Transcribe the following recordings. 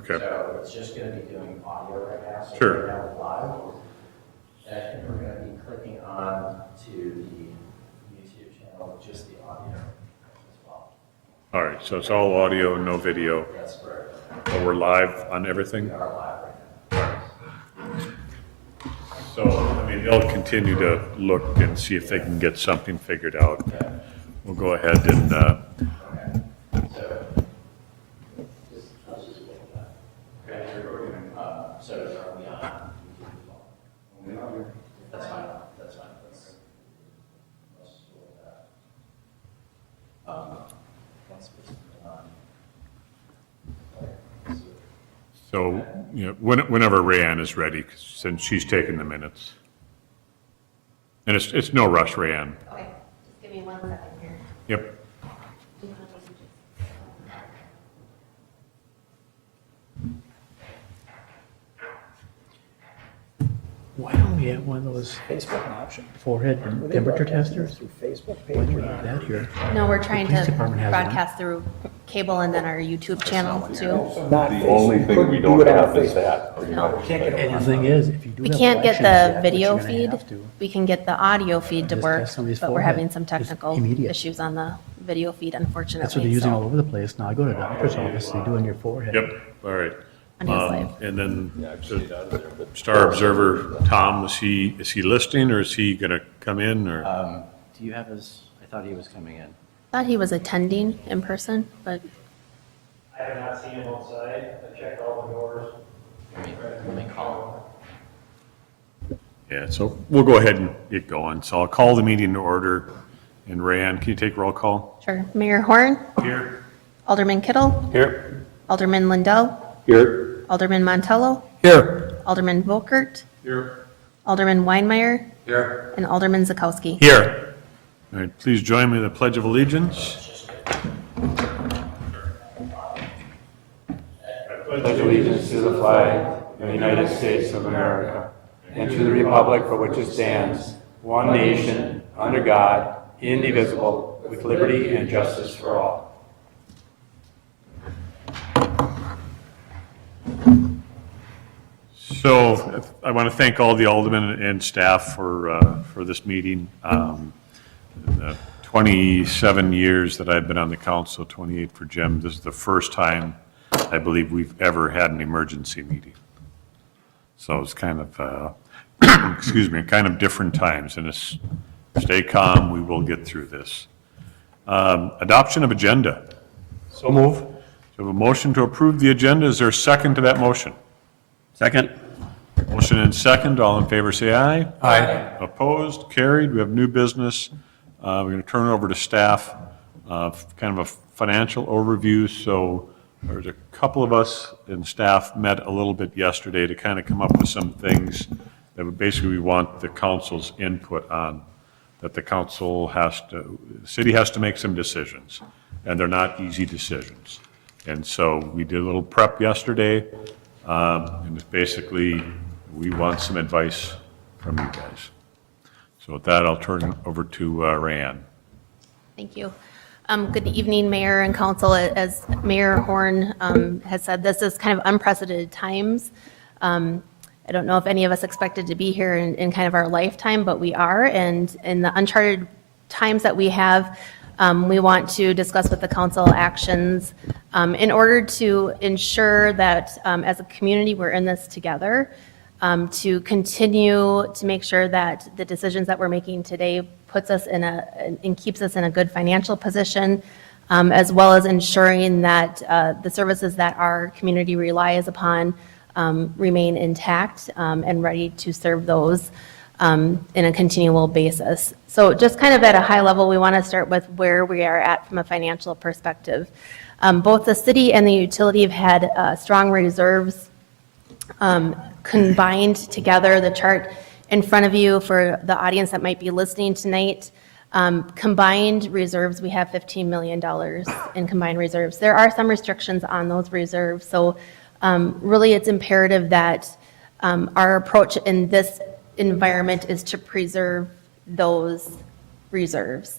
Okay. So it's just going to be doing audio right now. So Sure. right now it's live. And we're going to be clicking on to the YouTube channel, just the audio as well. All right, so it's all audio, no video, That's correct. but we're live on everything? We are live right now. So, I mean, they'll continue to look and see if they can get something figured out. We'll go ahead and, Okay. So, let's just go with that. Okay, so are we on YouTube as well? That's fine, that's fine. Let's just go with that. Let's put something on. so, you know, whenever Rayanne is ready, since she's taking the minutes. And it's no rush, Rayanne. Okay, just give me 1 second here. Yep. Why don't we have one of those Facebook an option? forehead temperature testers? Through Facebook Why page do we or have that here? No, we're trying police to department has one. broadcast through cable and then our YouTube channel too. not The Facebook? only thing Couldn't we do don't it on have is Facebook. that, pretty No. much. Can't get it And the on. thing is, if you do We have can't get elections the yet, which video you're gonna feed. have to, We can get the audio feed to Just work, test somebody's but we're forehead. having some Just technical immediate. issues on the video feed, unfortunately. That's what they're using so all over the place. Now I go to the doctor's office, they do on your forehead. Yep, all right. On his life. And then Yeah, I've stayed out of there, but Star Observer, Tom, is he listening or is he gonna come in or? Do you have his, I thought he was coming in. Thought he was attending in person, but I have not seen him outside. I checked all the doors. Let me call Yeah, so we'll go ahead and get going. So I'll call the meeting to order. And Rayanne, can you take roll call? sure. Mayor Horn, Here. Alderman Kittle, Here. Alderman Lindell, Here. Alderman Montello, Here. Alderman Volkert, Here. Alderman Weinmeier, Here. and Alderman Zakowski. Here. All right, please join me in the Pledge of Allegiance. Pledge allegiance to the flag of the United States of America and to the republic for which it stands, one nation, under God, indivisible, with liberty and justice for all. So I want to thank all the aldermen and staff for this meeting. The 27 years that I've been on the council, 28 for Jim, this is the first time I believe we've ever had an emergency meeting. So it's kind of, excuse me, kind of different times, and it's, stay calm, we will get through this. Adoption of agenda. So move. So we have a motion to approve the agenda. Is there a second to that motion? Second. Motion and second. All in favor, say aye. Aye. Opposed? Carried. We have new business. We're going to turn it over to staff, kind of a financial overview. So there's a couple of us in staff met a little bit yesterday to kind of come up with some things that basically we want the council's input on, that the council has to, the city has to make some decisions, and they're not easy decisions. And so we did a little prep yesterday, and it's basically, we want some advice from you guys. So with that, I'll turn it over to Rayanne. Thank you. Good evening, Mayor and Council. As Mayor Horn has said, this is kind of unprecedented times. I don't know if any of us expected to be here in kind of our lifetime, but we are. And in the uncharted times that we have, we want to discuss with the council actions in order to ensure that as a community, we're in this together, to continue to make sure that the decisions that we're making today puts us in and keeps us in a good financial position, as well as ensuring that the services that our community relies upon remain intact and ready to serve those in a continual basis. So just kind of at a high level, we want to start with where we are at from a financial perspective. Both the city and the utility have had strong reserves combined together. The chart in front of you for the audience that might be listening tonight, combined reserves, we have $15 million in combined reserves. There are some restrictions on those reserves, so really it's imperative that our approach in this environment is to preserve those reserves.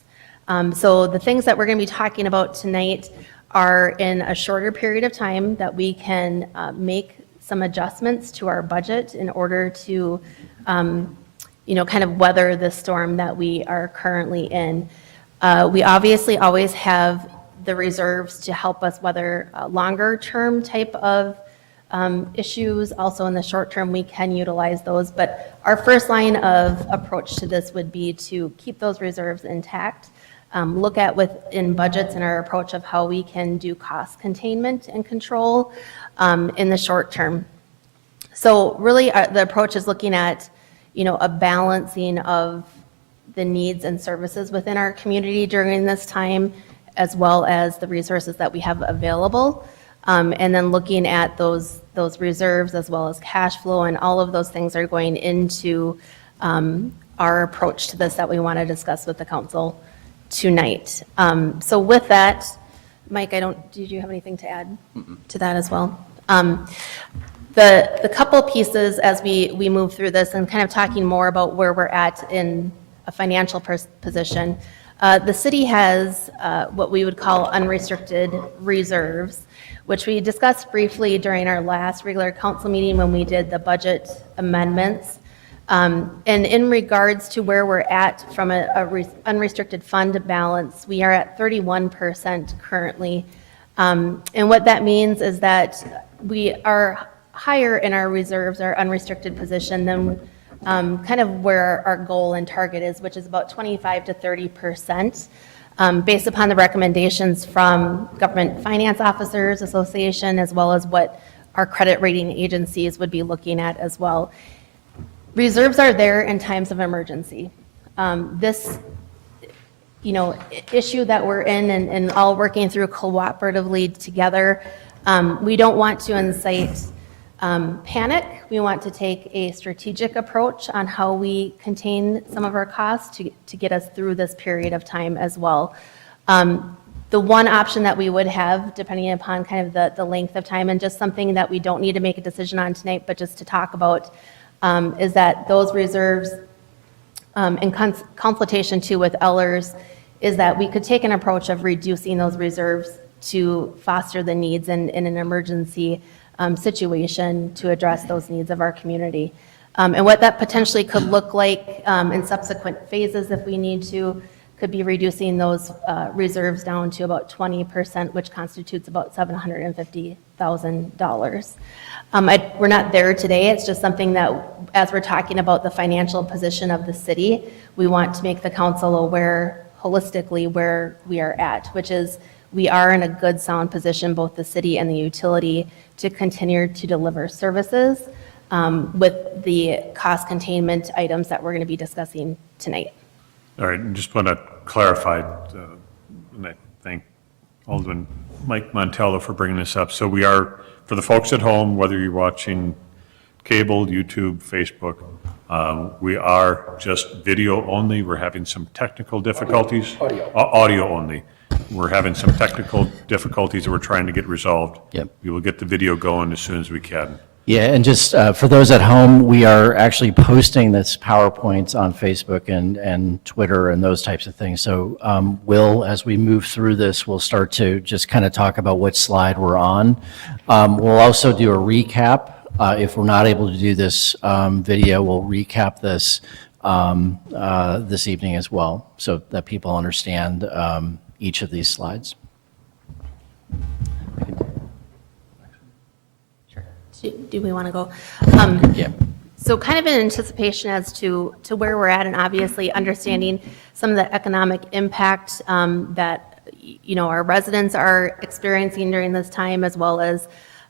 So the things that we're going to be talking about tonight are in a shorter period of time that we can make some adjustments to our budget in order to, kind of weather the storm that we are currently in. We obviously always have the reserves to help us weather longer-term type of issues. Also, in the short term, we can utilize those. But our first line of approach to this would be to keep those reserves intact, look at within budgets and our approach of how we can do cost containment and control in the short term. So really, the approach is looking at, a balancing of the needs and services within our community during this time, as well as the resources that we have available. And then looking at those reserves as well as cash flow, and all of those things are going into our approach to this that we want to discuss with the council tonight. So with that, Mike, did you have anything to add to that as well? The couple pieces as we move through this and kind of talking more about where we're at in a financial position, the city has what we would call unrestricted reserves, which we discussed briefly during our last regular council meeting when we did the budget amendments. And in regards to where we're at from a unrestricted fund balance, we are at 31% currently. And what that means is that we are higher in our reserves, our unrestricted position, than kind of where our goal and target is, which is about 25 to 30%, based upon the recommendations from Government Finance Officers Association, as well as what our credit rating agencies would be looking at as well. Reserves are there in times of emergency. This, issue that we're in and all working through cooperatively together, we don't want to incite panic. We want to take a strategic approach on how we contain some of our costs to get us through this period of time as well. The one option that we would have, depending upon kind of the length of time, and just something that we don't need to make a decision on tonight, but just to talk about, is that those reserves, in consultation too with Ellers, is that we could take an approach of reducing those reserves to foster the needs in an emergency situation to address those needs of our community. And what that potentially could look like in subsequent phases, if we need to, could be reducing those reserves down to about 20%, which constitutes about $750,000. We're not there today. It's just something that, as we're talking about the financial position of the city, we want to make the council aware holistically where we are at, which is we are in a good, sound position, both the city and the utility, to continue to deliver services with the cost containment items that we're going to be discussing tonight. All right, and just want to clarify, and I thank Alderman Mike Montello for bringing this up. So we are, for the folks at home, whether you're watching cable, YouTube, Facebook, we are just video only. We're having some technical difficulties. Audio only. We're having some technical difficulties that we're trying to get resolved. Yep. We will get the video going as soon as we can. Yeah, and just for those at home, we are actually posting this PowerPoint on Facebook and Twitter and those types of things. So as we move through this, we'll start to just kind of talk about which slide we're on. We'll also do a recap. If we're not able to do this video, we'll recap this this evening as well, so that people understand each of these slides. Sure. Do we want to go? Yeah. So kind of in anticipation as to where we're at, and obviously understanding some of the economic impact that, our residents are experiencing during this time, as well as,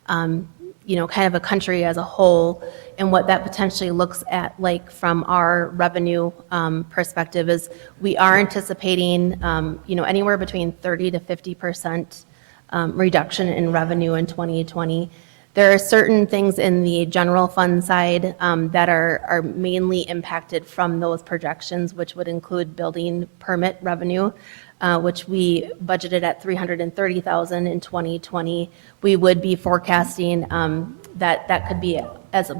kind of a country as a whole, and what that potentially looks at like from our revenue perspective, is we are anticipating, anywhere between 30 to 50% reduction in revenue in 2020. There are certain things in the general fund side that are mainly impacted from those projections, which would include building permit revenue, which we budgeted at $330,000 in 2020. We would be forecasting that could be as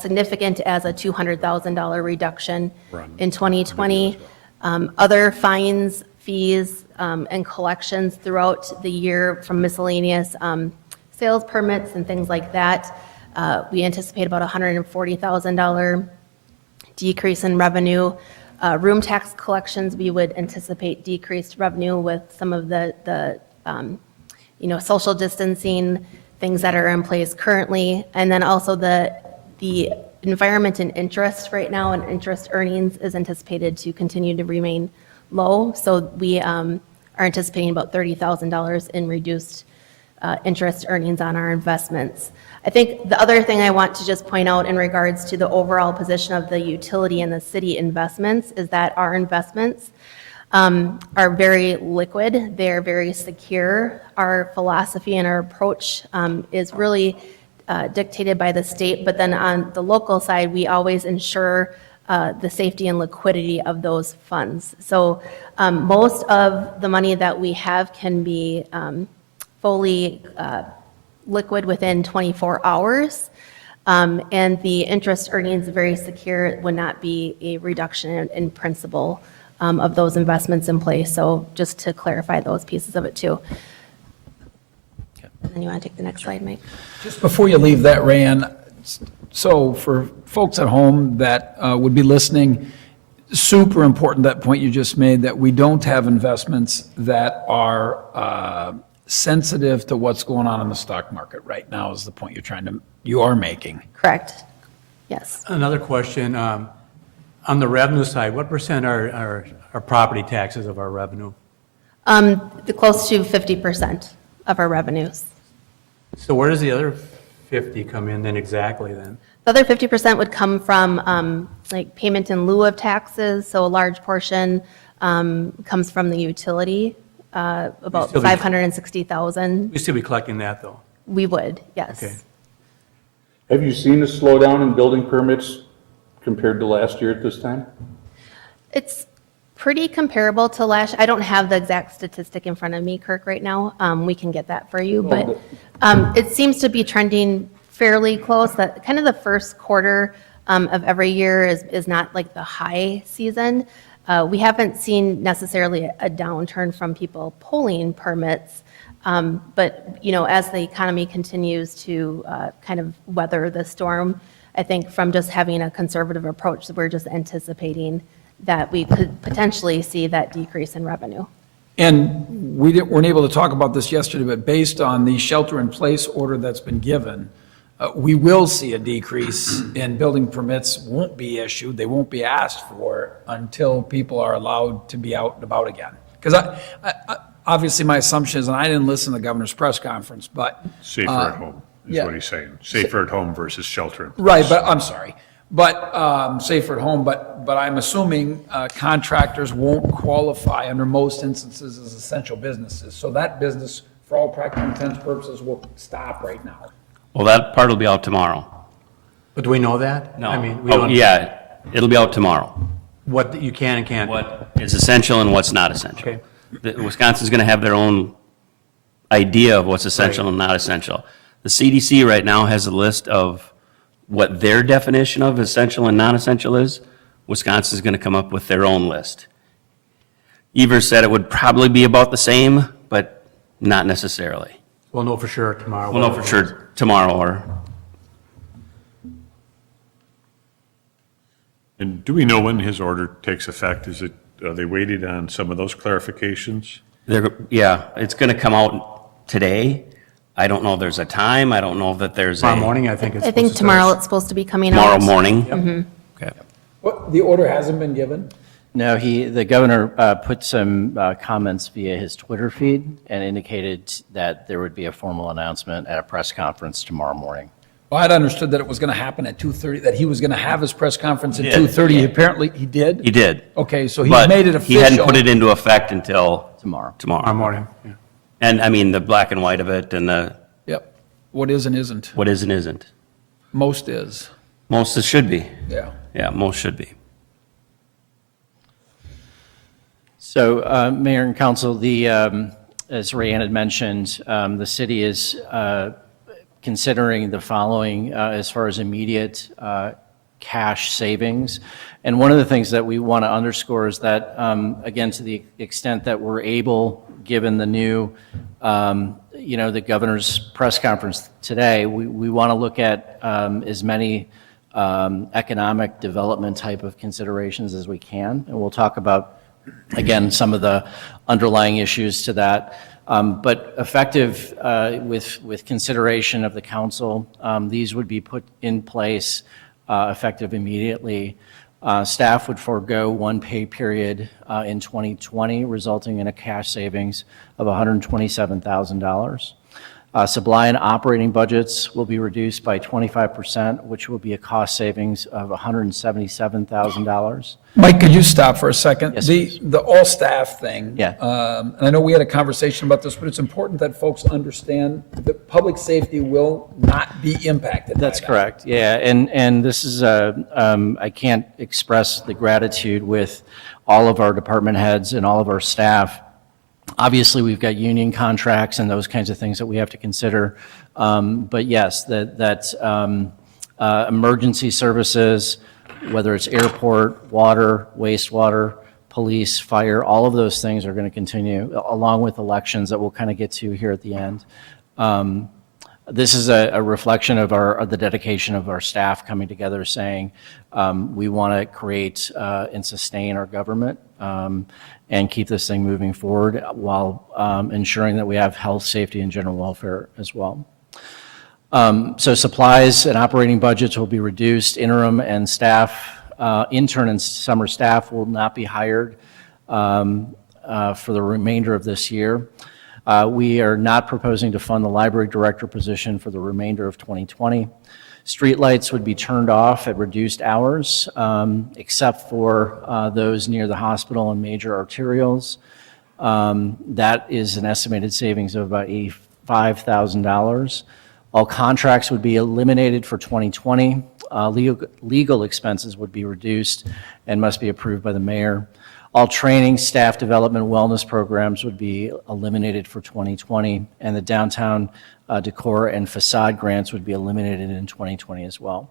significant as a $200,000 reduction in 2020. Other fines, fees, and collections throughout the year from miscellaneous sales permits and things like that. We anticipate about $140,000 decrease in revenue. Room tax collections, we would anticipate decreased revenue with some of the social distancing, things that are in place currently. And then also the environment and interest right now, and interest earnings is anticipated to continue to remain low. So we are anticipating about $30,000 in reduced interest earnings on our investments. I think the other thing I want to just point out in regards to the overall position of the utility and the city investments is that our investments are very liquid. They're very secure. Our philosophy and our approach is really dictated by the state, but then on the local side, we always ensure the safety and liquidity of those funds. So most of the money that we have can be fully liquid within 24 hours. And the interest earnings very secure, would not be a reduction in principal of those investments in place. So just to clarify those pieces of it too. And then you want to take the next slide, Mike? Just before you leave that, Rayanne, so for folks at home that would be listening, super important, that point you just made, that we don't have investments that are sensitive to what's going on in the stock market right now is the point you are making. Correct. Yes. Another question, on the revenue side, what percent are property taxes of our revenue? Close to 50% of our revenues. So where does the other 50 come in then exactly then? The other 50% would come from like payment in lieu of taxes, so a large portion comes from the utility, about still be- $560,000. We still be collecting that though? We would, yes. Okay. Have you seen a slowdown in building permits compared to last year at this time? It's pretty comparable to last, I don't have the exact statistic in front of me, Kirk, right now. We can get that for you, but it seems to be trending fairly close. That kind of the first quarter of every year is not like the high season. We haven't seen necessarily a downturn from people pulling permits, but as the economy continues to kind of weather the storm, I think from just having a conservative approach, we're just anticipating that we could potentially see that decrease in revenue. And we weren't able to talk about this yesterday, but based on the shelter-in-place order that's been given, we will see a decrease in building permits won't be issued, they won't be asked for until people are allowed to be out and about again. Because obviously my assumption is, and I didn't listen to the governor's press conference, but. Safer at home is yeah. what he's saying. Safer at home versus shelter in place. Right, but I'm sorry. But safer at home, but I'm assuming contractors won't qualify under most instances as essential businesses. So that business, for all practical intents and purposes, will stop right now. Well, that part will be out tomorrow. But do we know that? No. I mean, we Oh, don't. yeah, it'll be out tomorrow. What you can and can't. What is essential and what's not essential. Okay. Wisconsin's going to have their own idea of what's essential and not essential. The CDC right now has a list of what their definition of essential and non-essential is. Wisconsin's going to come up with their own list. Evers said it would probably be about the same, but not necessarily. We'll know for sure tomorrow. We'll know for sure tomorrow or. And do we know when his order takes effect? Are they waiting on some of those clarifications? Yeah, it's going to come out today. I don't know if there's a time. I don't know that there's Tomorrow a. morning, I think it's. I think supposed to start. tomorrow it's supposed to be coming out. Tomorrow morning? Okay. What, the order hasn't been given? No, the governor put some comments via his Twitter feed and indicated that there would be a formal announcement at a press conference tomorrow morning. Well, I'd understood that it was going to happen at 2:30, that he was going to have his press conference at He did. 2:30. Apparently, he did? He did. Okay, so he But made it official. he hadn't put it into effect until Tomorrow. Tomorrow morning, yeah. And I mean, the black and white of it and the Yep. What is and isn't. what is and isn't. Most is. Most it should be. Yeah. Yeah, most should be. So, Mayor and Council, as Rayanne had mentioned, the city is considering the following as far as immediate cash savings. And one of the things that we want to underscore is that, again, to the extent that we're able, given the new, the governor's press conference today, we want to look at as many economic development type of considerations as we can. And we'll talk about, again, some of the underlying issues to that. But effective with consideration of the council, these would be put in place effective immediately. Staff would forego one pay period in 2020, resulting in a cash savings of $127,000. Supply and operating budgets will be reduced by 25%, which will be a cost savings of $177,000. Mike, could you stop for a second? Yes, The all-staff thing. Yeah. And I know we had a conversation about this, but it's important that folks understand that public safety will not be impacted by That's that. correct, yeah, and this is, I can't express the gratitude with all of our department heads and all of our staff. Obviously, we've got union contracts and those kinds of things that we have to consider, but yes, that emergency services, whether it's airport, water, wastewater, police, fire, all of those things are going to continue, along with elections that we'll kind of get to here at the end. This is a reflection of the dedication of our staff coming together saying we want to create and sustain our government and keep this thing moving forward while ensuring that we have health, safety, and general welfare as well. So supplies and operating budgets will be reduced. Interim and staff, intern and summer staff will not be hired for the remainder of this year. We are not proposing to fund the library director position for the remainder of 2020. Streetlights would be turned off at reduced hours, except for those near the hospital and major arterials. That is an estimated savings of about $85,000. All contracts would be eliminated for 2020. Legal expenses would be reduced and must be approved by the mayor. All training, staff development, wellness programs would be eliminated for 2020, and the downtown decor and facade grants would be eliminated in 2020 as well.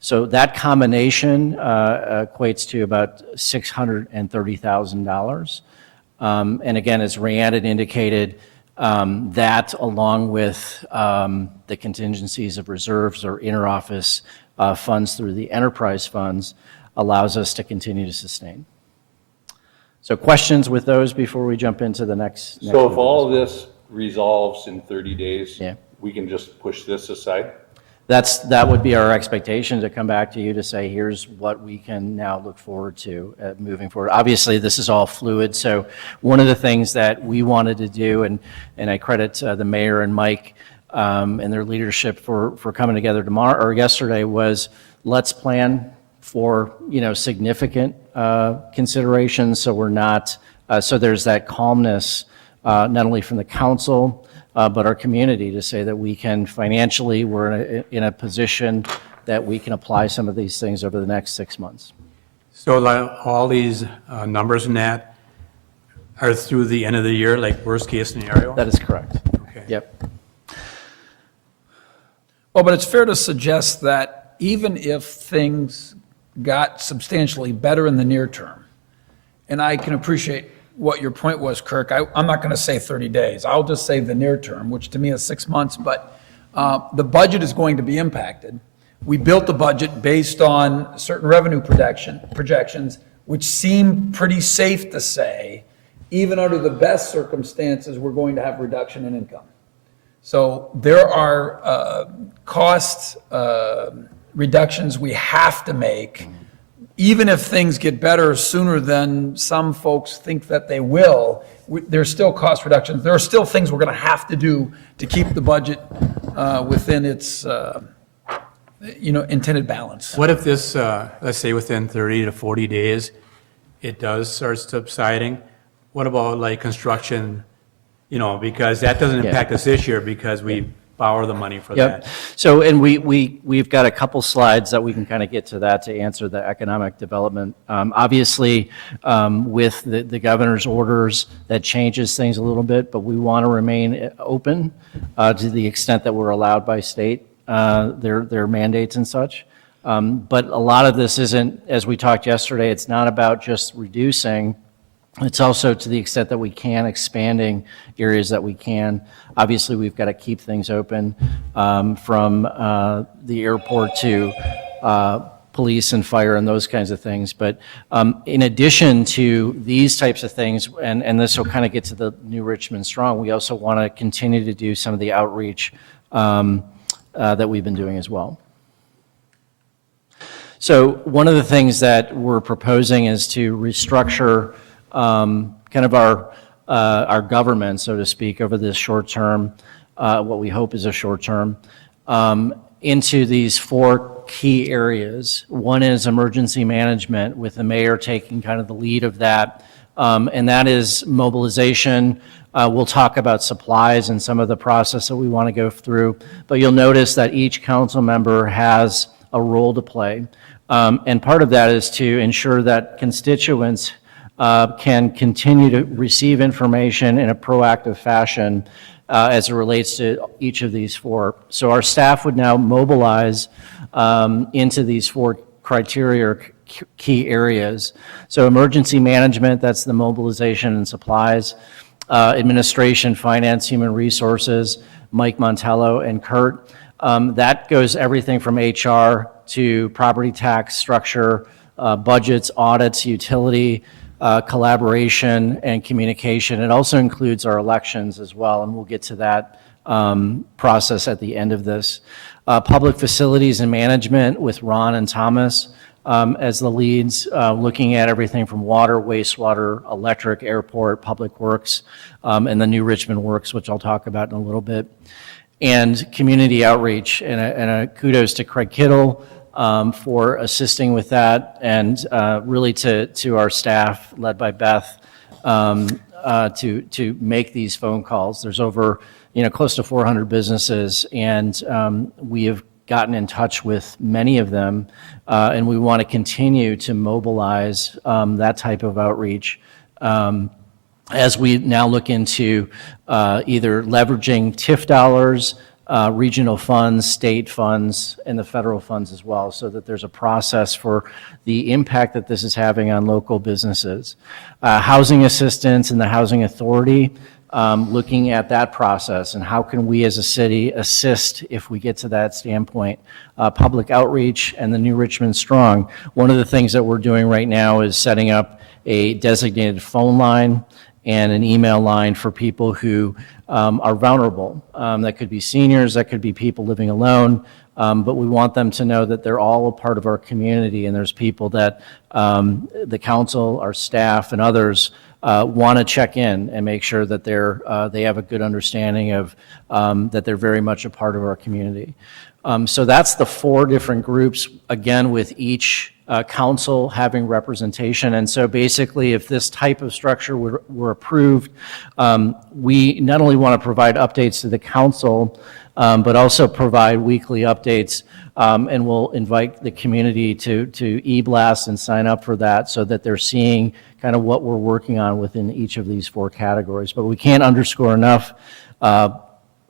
So that combination equates to about $630,000. And again, as Rayanne had indicated, that along with the contingencies of reserves or interoffice funds through the enterprise funds allows us to continue to sustain. So questions with those before we jump into the next So if all of this resolves in 30 days, Yeah. we can just push this aside? That would be our expectation, to come back to you to say, here's what we can now look forward to moving forward. Obviously, this is all fluid, so one of the things that we wanted to do, and I credit the mayor and Mike and their leadership for coming together tomorrow or yesterday, was let's plan for significant considerations, so we're not so there's that calmness not only from the council but our community, to say that we can financially, we're in a position that we can apply some of these things over the next 6 months. So like all these numbers and that are through the end of the year, like worst case scenario? That is correct. Okay. Yep. Well, but it's fair to suggest that even if things got substantially better in the near term, and I can appreciate what your point was, Kirk, I'm not going to say 30 days. I'll just say the near term, which to me is 6 months, but the budget is going to be impacted. We built the budget based on certain revenue projections, which seem pretty safe to say, even under the best circumstances, we're going to have reduction in income. So there are cost reductions we have to make, even if things get better sooner than some folks think that they will. There's still cost reductions. There are still things we're going to have to do to keep the budget within its intended balance. What if this, let's say within 30 to 40 days, it does start subsiding? What about like construction, because that doesn't impact us this year because we borrow the money for Yep. that. So, and we've got a couple slides that we can kind of get to that to answer the economic development. Obviously, with the governor's orders, that changes things a little bit, but we want to remain open to the extent that we're allowed by state, their mandates and such. But a lot of this isn't, as we talked yesterday, it's not about just reducing. It's also, to the extent that we can, expanding areas that we can. Obviously, we've got to keep things open, from the airport to police and fire and those kinds of things. But in addition to these types of things, and this will kind of get to the New Richmond Strong, we also want to continue to do some of the outreach that we've been doing as well. So one of the things that we're proposing is to restructure kind of our government, so to speak, over this short term, what we hope is a short term, into these 4 key areas. One is emergency management, with the mayor taking kind of the lead of that, and that is mobilization. We'll talk about supplies and some of the process that we want to go through, but you'll notice that each council member has a role to play. And part of that is to ensure that constituents can continue to receive information in a proactive fashion as it relates to each of these 4. So our staff would now mobilize into these 4 criteria or key areas. So emergency management, that's the mobilization and supplies. Administration, finance, human resources, Mike Montello and Kurt. That goes everything from HR to property tax structure, budgets, audits, utility, collaboration, and communication. It also includes our elections as well, and we'll get to that process at the end of this. Public facilities and management with Ron and Thomas as the leads, looking at everything from water, wastewater, electric, airport, public works, and the New Richmond Works, which I'll talk about in a little bit. And community outreach, and a kudos to Craig Kittle for assisting with that, and really to our staff led by Beth to make these phone calls. There's over close to 400 businesses, and we have gotten in touch with many of them, and we want to continue to mobilize that type of outreach as we now look into either leveraging TIF dollars, regional funds, state funds, and the federal funds as well, so that there's a process for the impact that this is having on local businesses. Housing assistance and the Housing Authority, looking at that process and how can we as a city assist if we get to that standpoint. Public outreach and the New Richmond Strong. One of the things that we're doing right now is setting up a designated phone line and an email line for people who are vulnerable. That could be seniors, that could be people living alone, but we want them to know that they're all a part of our community, and there's people that the council, our staff, and others want to check in and make sure that they have a good understanding of that they're very much a part of our community. So that's the 4 different groups, again, with each council having representation. And so basically, if this type of structure were approved, we not only want to provide updates to the council, but also provide weekly updates, and we'll invite the community to e-blast and sign up for that so that they're seeing kind of what we're working on within each of these 4 categories. But we can't underscore enough,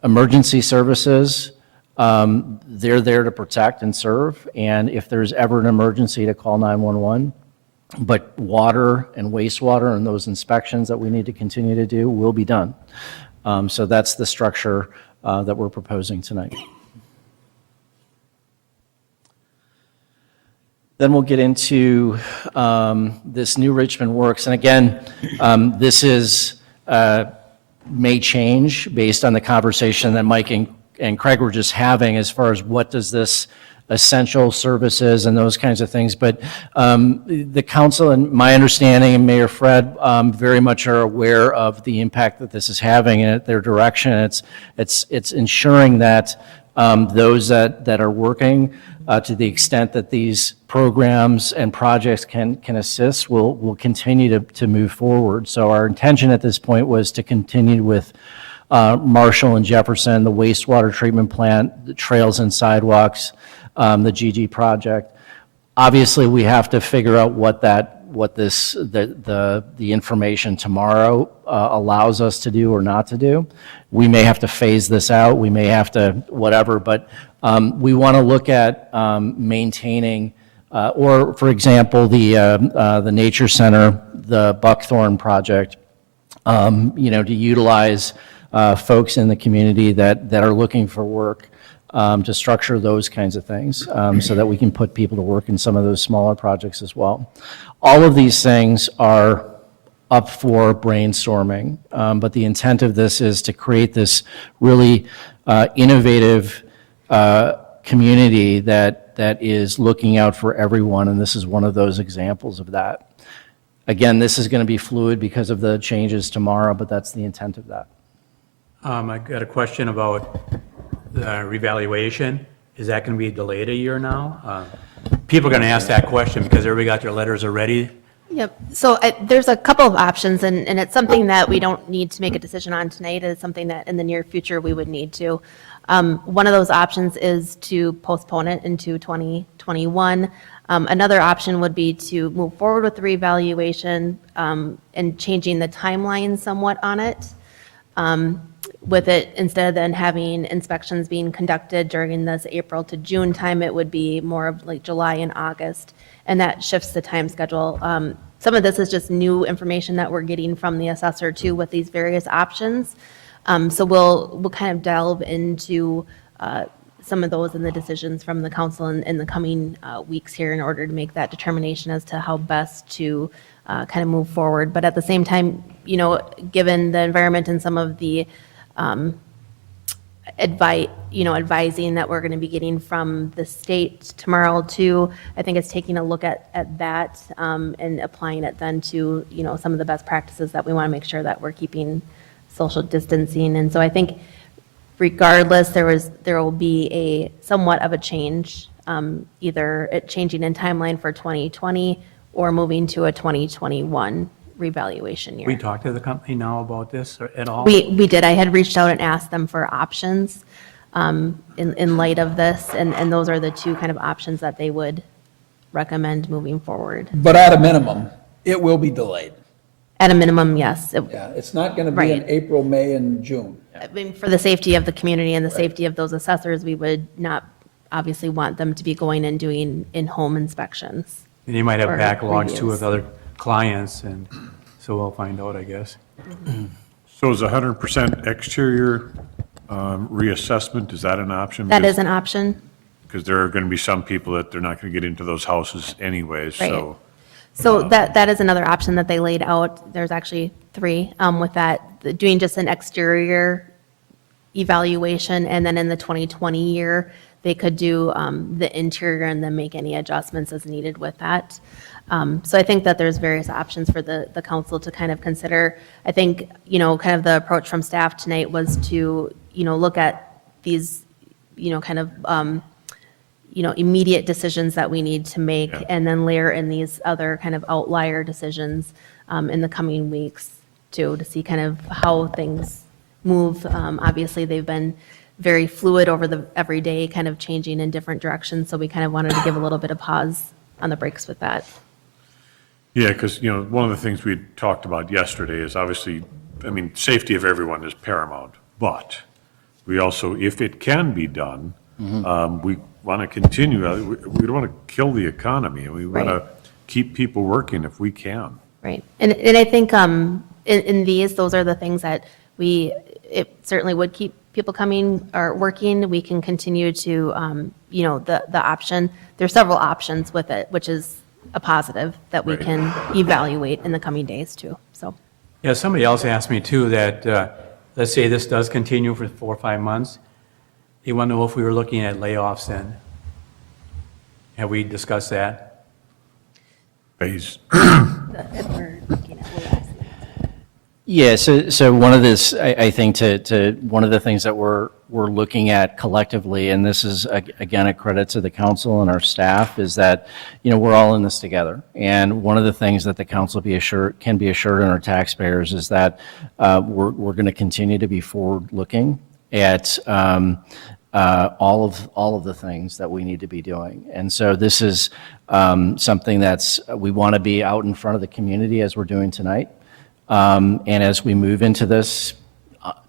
emergency services, they're there to protect and serve, and if there's ever an emergency, to call 911. But water and wastewater and those inspections that we need to continue to do will be done. So that's the structure that we're proposing tonight. Then we'll get into this New Richmond Works, and again, this is may change based on the conversation that Mike and Craig were just having as far as what does this essential services and those kinds of things. But the council, and my understanding, and Mayor Fred very much are aware of the impact that this is having and their direction. It's ensuring that those that are working to the extent that these programs and projects can assist will continue to move forward. So our intention at this point was to continue with Marshall and Jefferson, the wastewater treatment plant, the trails and sidewalks, the GG project. Obviously, we have to figure out what the information tomorrow allows us to do or not to do. we may have to phase this out, we may have to whatever, but we want to look at maintaining, or for example, the Nature Center, the Buckthorn project, to utilize folks in the community that are looking for work, to structure those kinds of things, so that we can put people to work in some of those smaller projects as well. All of these things are up for brainstorming, but the intent of this is to create this really innovative community that is looking out for everyone, and this is one of those examples of that. Again, this is going to be fluid because of the changes tomorrow, but that's the intent of that. I got a question about the revaluation. Is that going to be delayed a year now? People are going to ask that question because everybody got their letters already. Yep, so there's a couple of options, and it's something that we don't need to make a decision on tonight. It's something that in the near future we would need to. One of those options is to postpone it into 2021. Another option would be to move forward with the revaluation and changing the timeline somewhat on it. With it, instead of then having inspections being conducted during this April to June time, it would be more of like July and August, and that shifts the time schedule. Some of this is just new information that we're getting from the assessor too with these various options. So we'll kind of delve into some of those and the decisions from the council in the coming weeks here in order to make that determination as to how best to kind of move forward. But at the same time, given the environment and some of the advising that we're going to be getting from the state tomorrow too, I think it's taking a look at that and applying it then to, some of the best practices that we want to make sure that we're keeping social distancing. And so I think regardless, there will be a somewhat of a change, either it changing in timeline for 2020 or moving to a 2021 revaluation year. We talked to the company now about this at all? We did. I had reached out and asked them for options in light of this, and those are the two kind of options that they would recommend moving forward. But at a minimum, it will be delayed. At a minimum, yes. Yeah, it's not going to be in Right. April, May, and June. I mean, for the safety of the community and the safety of those assessors, we would not obviously want them to be going and doing in-home inspections. And you might have or backlogs too reviews. with other clients, and so we'll find out, I guess. So is 100% exterior reassessment, is that an option? That is an option. Because there are going to be some people that they're not going to get into those houses anyways, Right. so. So that is another option that they laid out. There's actually three with that, doing just an exterior evaluation, and then in the 2020 year, they could do the interior and then make any adjustments as needed with that. So I think that there's various options for the council to kind of consider. I think, kind of the approach from staff tonight was to, look at these, kind of, immediate decisions that we need to make, Yeah. and then layer in these other kind of outlier decisions in the coming weeks too, to see kind of how things move. Obviously, they've been very fluid over the everyday, kind of changing in different directions, so we kind of wanted to give a little bit of pause on the brakes with that. Yeah, because, one of the things we talked about yesterday is obviously, safety of everyone is paramount, but we also, if it can be done, we want to continue, we don't want to kill the economy, we want to Right. keep people working if we can. Right. And I think in these, those are the things that it certainly would keep people coming or working. We can continue to, the option, there's several options with it, which is a positive that we Right. can evaluate in the coming days too, so. Yeah, somebody else asked me too that, let's say this does continue for 4 or 5 months. They want to know if we were looking at layoffs then. Have we discussed that? Phase, If we're looking at layoffs. Yeah, so one of this, I think one of the things that we're looking at collectively, and this is again a credit to the council and our staff, is that, we're all in this together. And one of the things that the council can be assured, and our taxpayers, is that we're going to continue to be forward-looking at all of the things that we need to be doing. And so this is something we want to be out in front of the community as we're doing tonight. And as we move into this,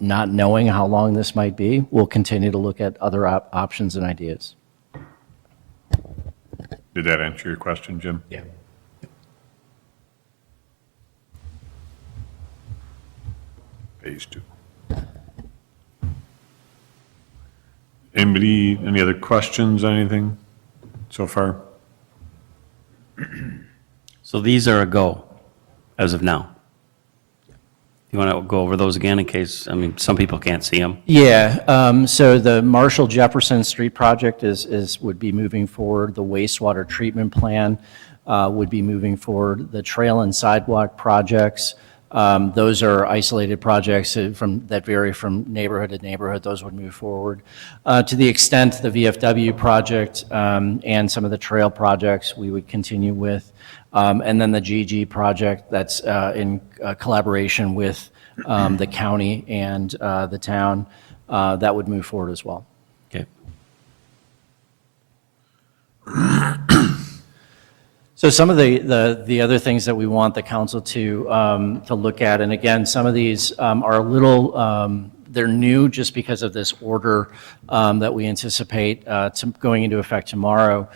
not knowing how long this might be, we'll continue to look at other options and ideas. Did that answer your question, Jim? Yeah. Phase 2. Anybody, any other questions, anything so far? So these are a go as of now. You want to go over those again in case, I mean, some people can't see them. Yeah, so the Marshall Jefferson Street project would be moving forward. The wastewater treatment plan would be moving forward. The trail and sidewalk projects, those are isolated projects that vary from neighborhood to neighborhood. Those would move forward. To the extent the VFW project and some of the trail projects we would continue with. And then the GG project that's in collaboration with the county and the town, that would move forward as well. Okay. So some of the other things that we want the council to look at, and again, some of these are a little, they're new just because of this order that we anticipate going into effect tomorrow,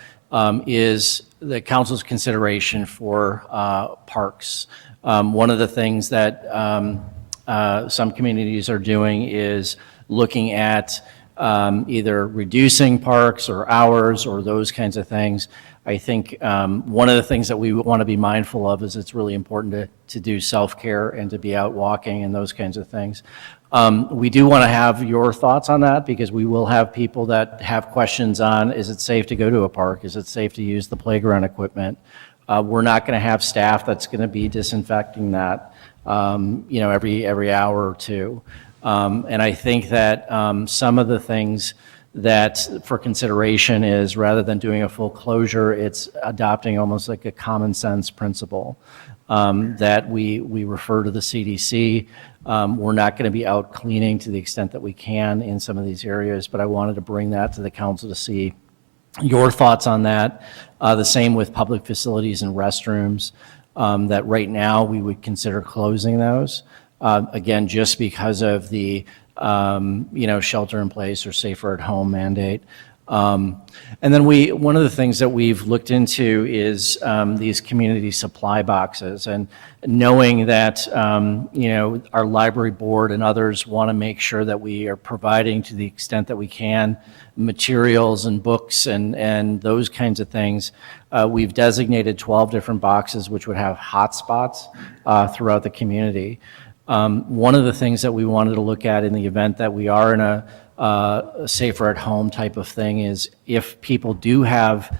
is the council's consideration for parks. One of the things that some communities are doing is looking at either reducing parks or hours or those kinds of things. I think one of the things that we want to be mindful of is it's really important to do self-care and to be out walking and those kinds of things. We do want to have your thoughts on that because we will have people that have questions on, is it safe to go to a park? Is it safe to use the playground equipment? We're not going to have staff that's going to be disinfecting that, every hour or two. And I think that some of the things that for consideration is rather than doing a full closure, it's adopting almost like a common sense principle that we refer to the CDC. We're not going to be out cleaning to the extent that we can in some of these areas, but I wanted to bring that to the council to see your thoughts on that. The same with public facilities and restrooms, that right now we would consider closing those. Again, just because of the shelter in place or safer at home mandate. And then one of the things that we've looked into is these community supply boxes, and knowing that our library board and others want to make sure that we are providing to the extent that we can materials and books and those kinds of things. We've designated 12 different boxes which would have hotspots throughout the community. One of the things that we wanted to look at in the event that we are in a safer at home type of thing is if people do have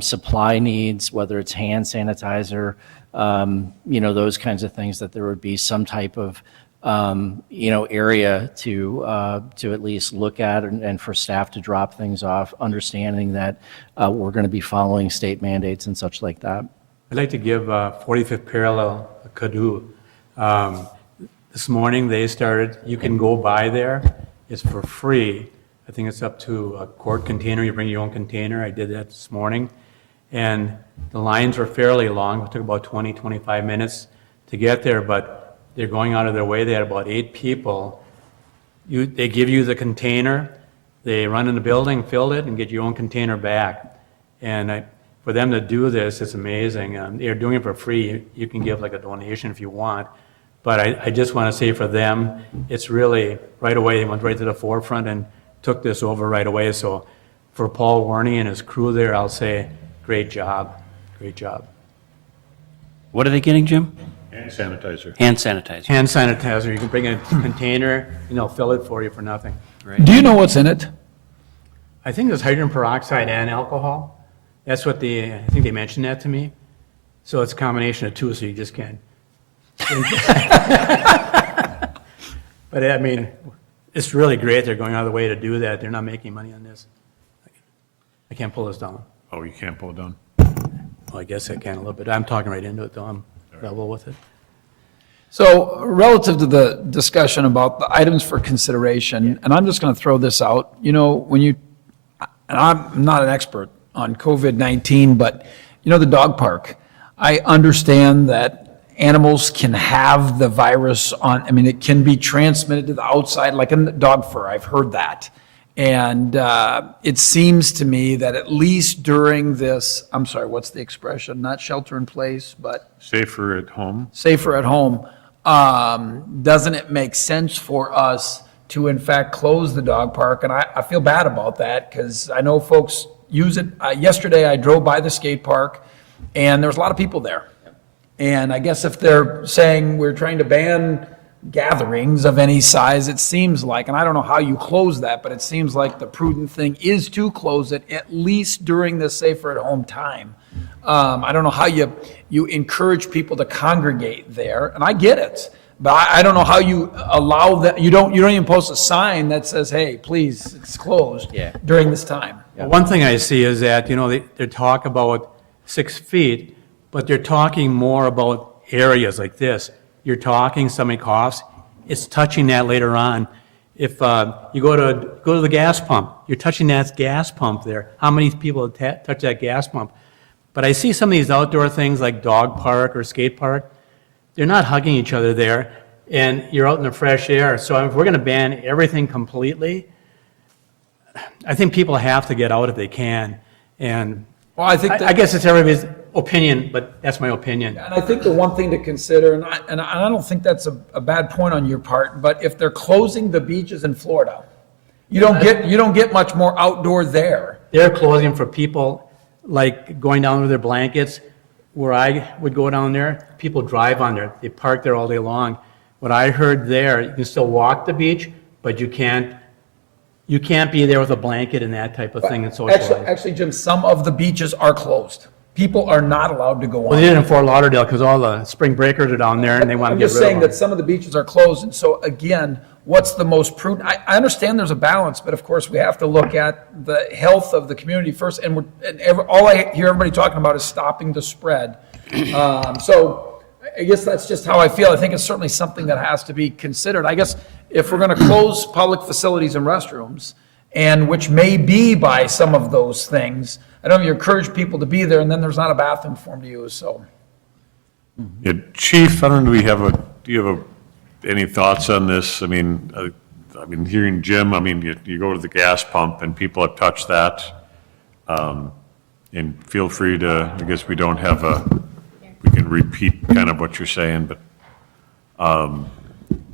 supply needs, whether it's hand sanitizer, those kinds of things, that there would be some type of area to at least look at and for staff to drop things off, understanding that we're going to be following state mandates and such like that. I'd like to give 45th Parallel a kudos. This morning they started, you can go by there, it's for free. I think it's up to a quart container, you bring your own container. I did that this morning. And the lines were fairly long, it took about 20, 25 minutes to get there, but they're going out of their way. They had about 8 people. They give you the container, they run in the building, fill it, and get your own container back. And for them to do this, it's amazing. They're doing it for free. You can give like a donation if you want. But I just want to say for them, it's really right away, they went right to the forefront and took this over right away. So for Paul Warney and his crew there, I'll say, great job, great job. What are they getting, Jim? Hand sanitizer. Hand sanitizer. Hand sanitizer, you can bring a container and they'll fill it for you for nothing. Do you know what's in it? I think there's hydrogen peroxide and alcohol. That's what I think they mentioned that to me. So it's a combination of two, so you just can't. But I mean, it's really great. They're going out of the way to do that. They're not making money on this. I can't pull this down. Oh, you can't pull it down? Well, I guess I can a little bit. I'm talking right into it, though. I'm level with it. So relative to the discussion about the items for consideration, and I'm just going to throw this out, and I'm not an expert on COVID-19, but the dog park, I understand that animals can have the virus on, I mean, it can be transmitted to the outside, like in the dog fur, I've heard that. And it seems to me that at least during this, I'm sorry, what's the expression? Not shelter in place, but Safer at home? safer at home, doesn't it make sense for us to in fact close the dog park? And I feel bad about that because I know folks use it. Yesterday I drove by the skate park and there was a lot of people there. And I guess if they're saying we're trying to ban gatherings of any size, it seems like, and I don't know how you close that, but it seems like the prudent thing is to close it at least during the safer at home time. I don't know how you encourage people to congregate there, and I get it, but I don't know how you allow that. You don't even post a sign that says, "Hey, please, it's closed during this time." Well, one thing I see is that, they talk about 6 feet, but they're talking more about areas like this. You're talking, somebody coughs, it's touching that later on. If you go to the gas pump, you're touching that gas pump there. How many people touch that gas pump? But I see some of these outdoor things like dog park or skate park, they're not hugging each other there, and you're out in the fresh air. So if we're going to ban everything completely, I think people have to get out if they can. And Well, I think I guess it's everybody's opinion, but that's my opinion. And I think the one thing to consider, and I don't think that's a bad point on your part, but if they're closing the beaches in Florida, you don't get much more outdoor there. They're closing for people like going down with their blankets. Where I would go down there, people drive on there. They park there all day long. What I heard there, you can still walk the beach, but you can't be there with a blanket and that type of thing and socialize. Actually, Jim, some of the beaches are closed. People are not allowed to go Well, on. they did in Fort Lauderdale because all the spring breakers are down there and they want to I'm get just rid saying of that them. some of the beaches are closed, and so again, what's the most prudent? I understand there's a balance, but of course, we have to look at the health of the community first, and all I hear everybody talking about is stopping the spread. So I guess that's just how I feel. I think it's certainly something that has to be considered. I guess if we're going to close public facilities and restrooms, and which may be by some of those things, I don't know, you encourage people to be there, and then there's not a bathroom for them to use, so. Yeah, Chief, I don't know, do you have any thoughts on this? I mean, hearing Jim, you go to the gas pump and people have touched that. And feel free to, I guess we don't have we can repeat kind of what you're saying, but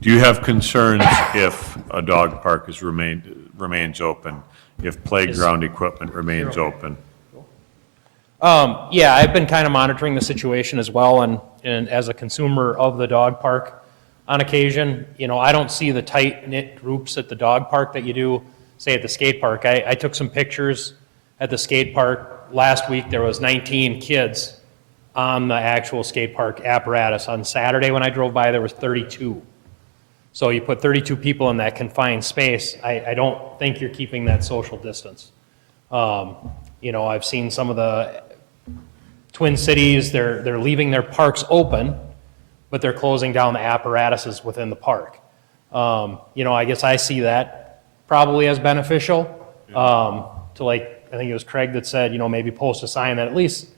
do you have concerns if a dog park remains open, if playground equipment remains open? Yeah, I've been kind of monitoring the situation as well, and as a consumer of the dog park, on occasion, I don't see the tight-knit groups at the dog park that you do, say, at the skate park. I took some pictures at the skate park. Last week, there was 19 kids on the actual skate park apparatus. On Saturday, when I drove by, there was 32. So you put 32 people in that confined space, I don't think you're keeping that social distance. I've seen some of the Twin Cities, they're leaving their parks open, but they're closing down the apparatuses within the park. I guess I see that probably as beneficial to, like, I think it was Craig that said, maybe post a sign that at least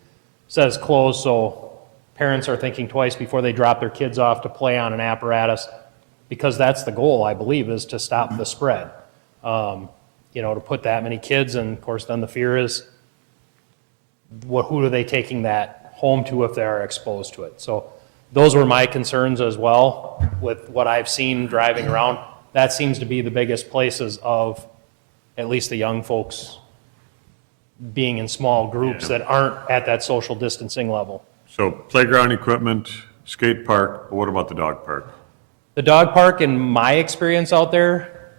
says closed, so parents are thinking twice before they drop their kids off to play on an apparatus, because that's the goal, I believe, is to stop the spread. To put that many kids, and of course then the fear is, who are they taking that home to if they are exposed to it? So those were my concerns as well with what I've seen driving around. That seems to be the biggest places of at least the young folks being in small groups that aren't at that social distancing level. So playground equipment, skate park, but what about the dog park? The dog park, in my experience out there,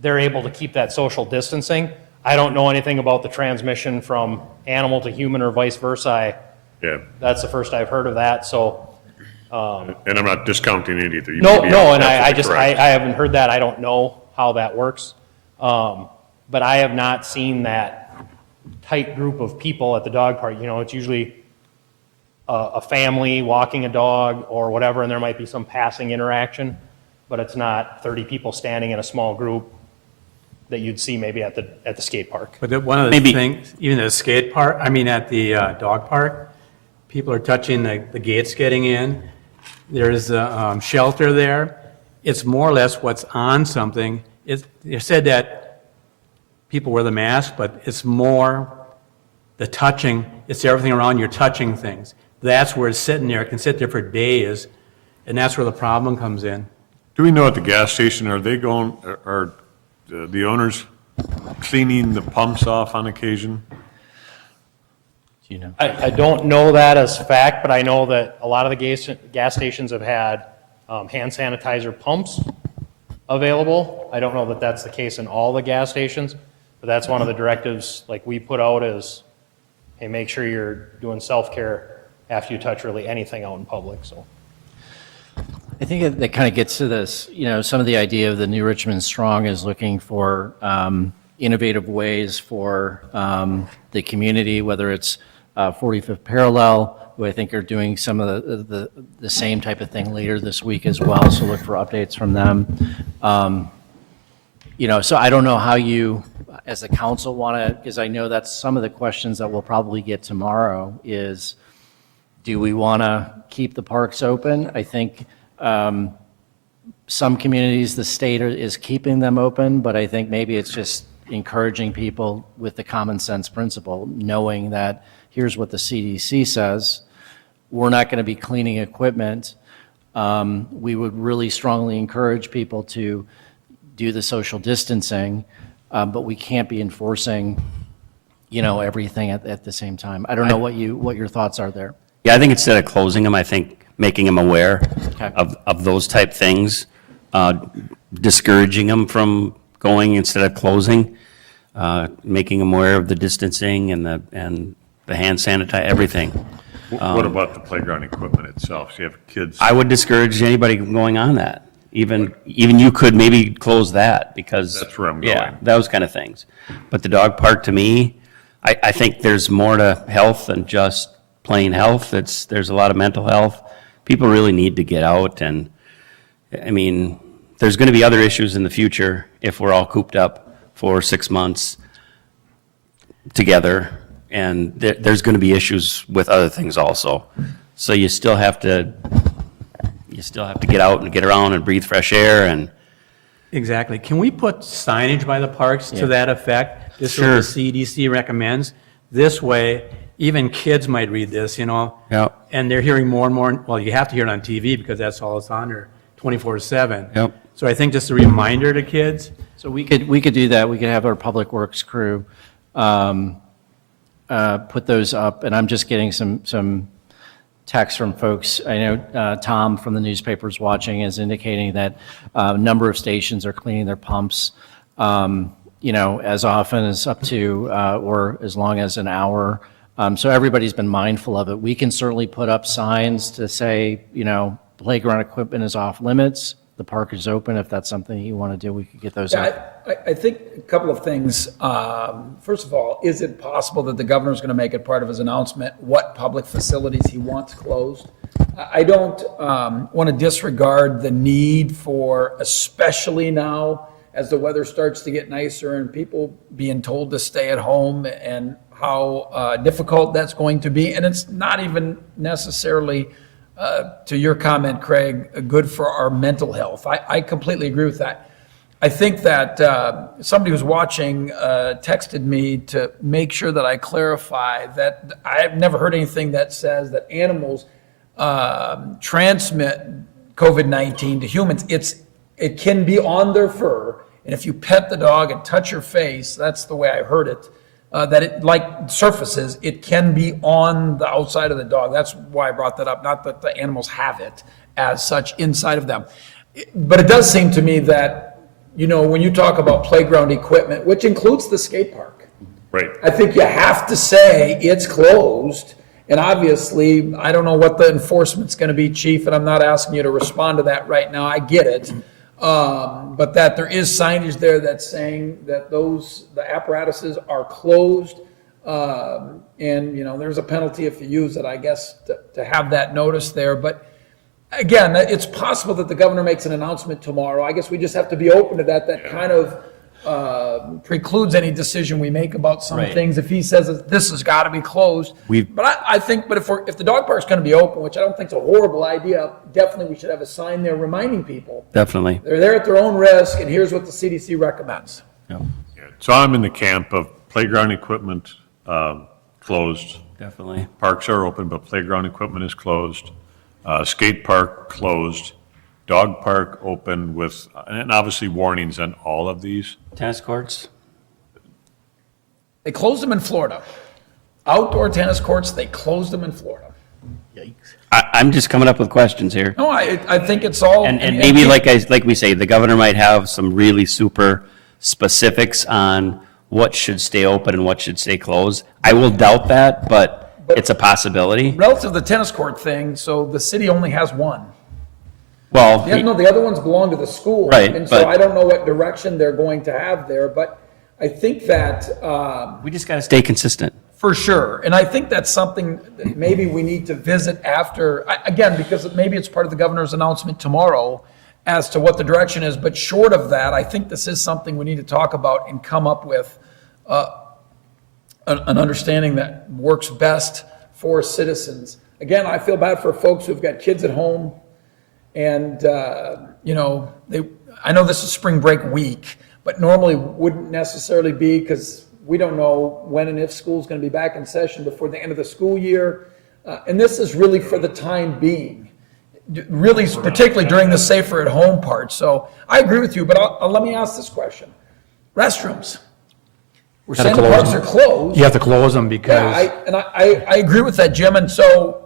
they're able to keep that social distancing. I don't know anything about the transmission from animal to human or vice versa. Yeah, That's the first I've heard of that, so. and I'm not discounting it either. You No, may be no, and I absolutely just, correct. I haven't heard that. I don't know how that works. But I have not seen that tight group of people at the dog park. It's usually a family walking a dog or whatever, and there might be some passing interaction, but it's not 30 people standing in a small group that you'd see maybe at the skate park. But one of the things, even at the skate park, at the dog park, People are touching the gates getting in. There's a shelter there. It's more or less what's on something. It said that people wear the mask, but it's more the touching. It's everything around you're touching things. That's where it's sitting there. It can sit there for days, and that's where the problem comes in. Do we know at the gas station, are they going, are the owners cleaning the pumps off on occasion? Do you know? I don't know that as fact, but I know that a lot of the gas stations have had hand sanitizer pumps available. I don't know that that's the case in all the gas stations, but that's one of the directives like we put out is, hey, make sure you're doing self-care after you touch really anything out in public, so. I think that kind of gets to this, some of the idea of the New Richmond Strong is looking for innovative ways for the community, whether it's 45th Parallel, who I think are doing some of the same type of thing later this week as well, so look for updates from them. So I don't know how you, as a council, want to, because I know that's some of the questions that we'll probably get tomorrow is, do we want to keep the parks open? I think some communities, the state is keeping them open, but I think maybe it's just encouraging people with the common sense principle, knowing that here's what the CDC says. We're not going to be cleaning equipment. We would really strongly encourage people to do the social distancing, but we can't be enforcing, everything at the same time. I don't know what your thoughts are there. Yeah, I think instead of closing them, I think making them aware Okay. of those type things, discouraging them from going instead of closing, making them aware of the distancing and the hand sanitizer, everything. What about the playground equipment itself? So you have kids, I would discourage anybody from going on that. Even you could maybe close that because. That's where I'm Yeah, going. those kind of things. But the dog park, to me, I think there's more to health than just plain health. There's a lot of mental health. People really need to get out, and I mean, there's going to be other issues in the future if we're all cooped up for 6 months together, and there's going to be issues with other things also. So you still have to get out and get around and breathe fresh air and. Exactly. Can we put signage by the parks to that effect? This is Sure. what the CDC recommends. This way, even kids might read this, Yeah. and they're hearing more and more, well, you have to hear it on TV because that's all it's on there 24/7. Yep. So I think just a reminder to kids. So we could do that. We could have our Public Works crew put those up, and I'm just getting some texts from folks. I know Tom from the newspapers watching is indicating that a number of stations are cleaning their pumps, as often as up to or as long as an hour. So everybody's been mindful of it. We can certainly put up signs to say, playground equipment is off limits. The park is open. If that's something you want to do, we could get those up. I think a couple of things. First of all, is it possible that the governor's going to make it part of his announcement what public facilities he wants closed? I don't want to disregard the need for, especially now as the weather starts to get nicer and people being told to stay at home, and how difficult that's going to be. And it's not even necessarily, to your comment, Craig, good for our mental health. I completely agree with that. I think that somebody who's watching texted me to make sure that I clarify that I've never heard anything that says that animals transmit COVID-19 to humans. It can be on their fur, and if you pet the dog and touch your face, that's the way I heard it, that it, like surfaces, it can be on the outside of the dog. That's why I brought that up, not that the animals have it as such inside of them. But it does seem to me that, when you talk about playground equipment, which includes the skate park, right? I think you have to say it's closed. And obviously, I don't know what the enforcement's going to be, Chief, and I'm not asking you to respond to that right now. I get it. But that there is signage there that's saying that the apparatuses are closed. And, there's a penalty if you use it, I guess, to have that notice there. But again, it's possible that the governor makes an announcement tomorrow. I guess we just have to be open to that kind of precludes any decision we make about some Right. things. If he says that this has got to be closed. But I think, but if the dog park's going to be open, which I don't think is a horrible idea, definitely we should have a sign there reminding people. Definitely. They're there at their own risk, and here's what the CDC recommends. Yeah, So I'm in the camp of playground equipment closed. definitely. Parks are open, but playground equipment is closed. Skate park closed. Dog park open with, and obviously warnings on all of these. Tennis courts? They closed them in Florida. Outdoor tennis courts, they closed them in Florida. I'm just coming up with questions here. No, I think it's all. And maybe like we say, the governor might have some really super specifics on what should stay open and what should stay closed. I will doubt that, but it's a possibility. Relative to the tennis court thing, so the city only has one. Well, Yeah, no, the other ones belong to the school. Right, And so but- I don't know what direction they're going to have there, but I think that, we just got to stay consistent. for sure, and I think that's something that maybe we need to visit after, again, because maybe it's part of the governor's announcement tomorrow as to what the direction is, but short of that, I think this is something we need to talk about and come up with an understanding that works best for citizens. Again, I feel bad for folks who've got kids at home, and, I know this is spring break week, but normally wouldn't necessarily be, because we don't know when and if school's going to be back in session before the end of the school year. And this is really for the time being, really particularly during the safer at home part. So I agree with you, but let me ask this question. Restrooms. We're saying the parks are closed. You have to close them Yeah, because, I agree with that, Jim. And so,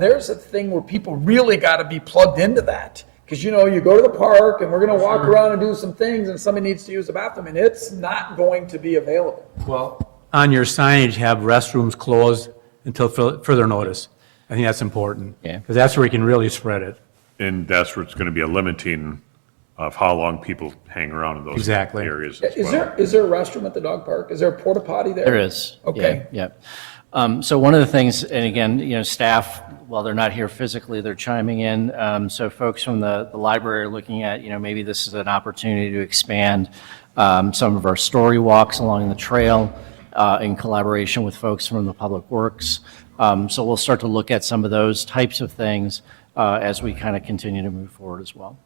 there's a thing where people really got to be plugged into that. Because, you go to the park and we're going to walk around and do some things and somebody needs to use the bathroom and it's not going to be available. well, on your signage, have restrooms closed until further notice. I think that's important. Yeah. Because that's where you can really spread it. And that's where it's going to be a limiting of how long people hang around in those Exactly. areas as Is well. there a restroom at the dog park? Is there a porta potty there? There is. Okay. Yeah. So one of the things, and again, staff, while they're not here physically, they're chiming in. So folks from the library are looking at, maybe this is an opportunity to expand some of our story walks along the trail in collaboration with folks from the Public Works. So we'll start to look at some of those types of things as we kind of continue to move forward as well.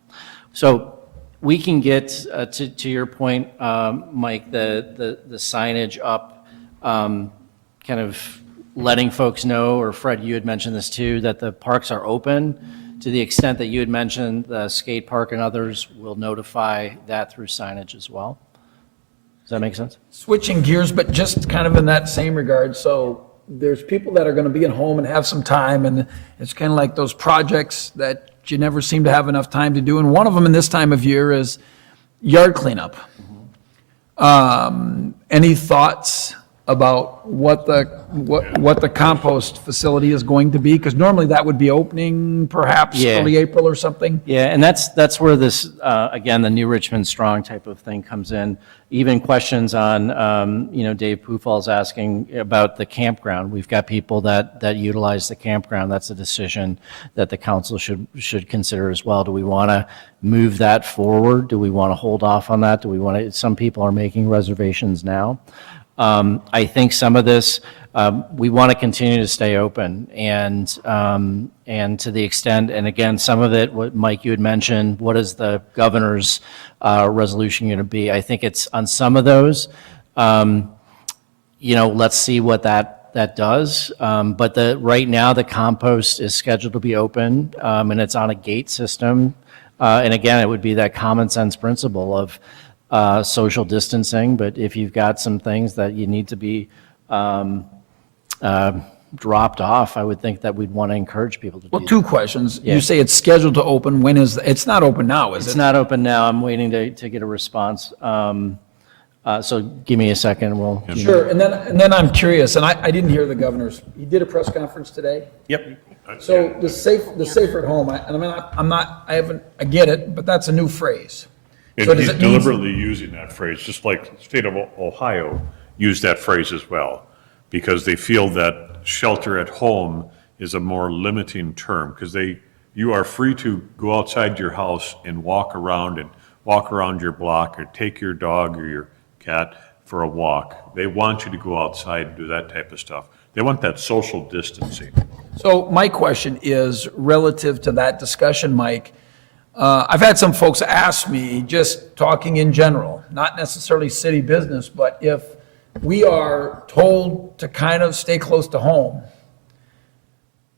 So we can get, to your point, Mike, the signage up, kind of letting folks know, or Fred, you had mentioned this too, that the parks are open. To the extent that you had mentioned, the skate park and others will notify that through signage as well. Does that make sense? Switching gears, but just kind of in that same regard. So there's people that are going to be at home and have some time, and it's kind of like those projects that you never seem to have enough time to do. And one of them in this time of year is yard cleanup. Any thoughts about what the compost facility is going to be? Because normally that would be opening perhaps Yeah. early April or something. Yeah, and that's where this, again, the New Richmond Strong type of thing comes in. Even questions on, Dave Pufal's asking about the campground. We've got people that utilize the campground. That's a decision that the council should consider as well. Do we want to move that forward? Do we want to hold off on that? Do we want to, some people are making reservations now. I think some of this, we want to continue to stay open, and to the extent, and again, some of it, what Mike, you had mentioned, what is the governor's resolution going to be? I think it's on some of those, let's see what that does. But right now, the compost is scheduled to be open, and it's on a gate system. And again, it would be that common sense principle of social distancing, but if you've got some things that you need to be dropped off, I would think that we'd want to encourage people to do Well, that. two questions. Yeah. You say it's scheduled to open. When is, it's not open now, is It's it? not open now. I'm waiting to get a response. So give me a second, and we'll. Sure, and then I'm curious, and I didn't hear the governor's, he did a press conference today? Yep. So the safer at home, I get it, but that's a new phrase. So And does he's it mean- deliberately using that phrase, just like the state of Ohio used that phrase as well, because they feel that shelter at home is a more limiting term, because you are free to go outside your house and walk around your block, or take your dog or your at for a walk. They want you to go outside and do that type of stuff. They want that social distancing. So my question is relative to that discussion, Mike. I've had some folks ask me, just talking in general, not necessarily city business, but if we are told to kind of stay close to home,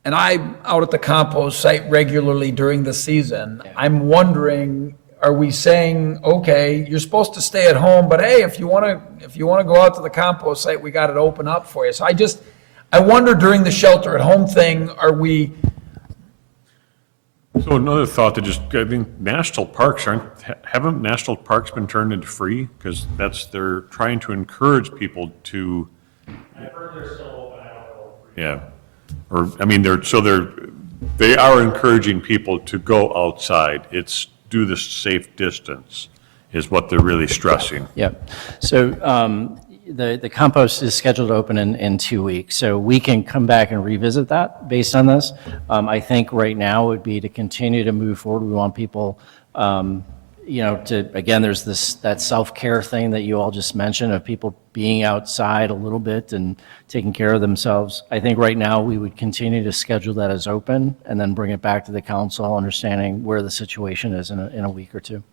and I'm out at the compost site regularly during the season, I'm wondering, are we saying, okay, you're supposed to stay at home, but hey, if you want to go out to the compost site, we got it open up for you. So I wonder during the shelter at home thing, So another thought that I think national parks haven't national parks been turned into free? Because they're trying to encourage people to. I've heard they're still open, I don't know. Yeah, or, I mean, they are encouraging people to go outside. It's do the safe distance is what they're really stressing. Yep. So the compost is scheduled to open in 2 weeks, so we can come back and revisit that based on this. I think right now would be to continue to move forward. We want people, again, there's that self-care thing that you all just mentioned of people being outside a little bit and taking care of themselves. I think right now we would continue to schedule that as open and then bring it back to the council, understanding where the situation is in a week or two.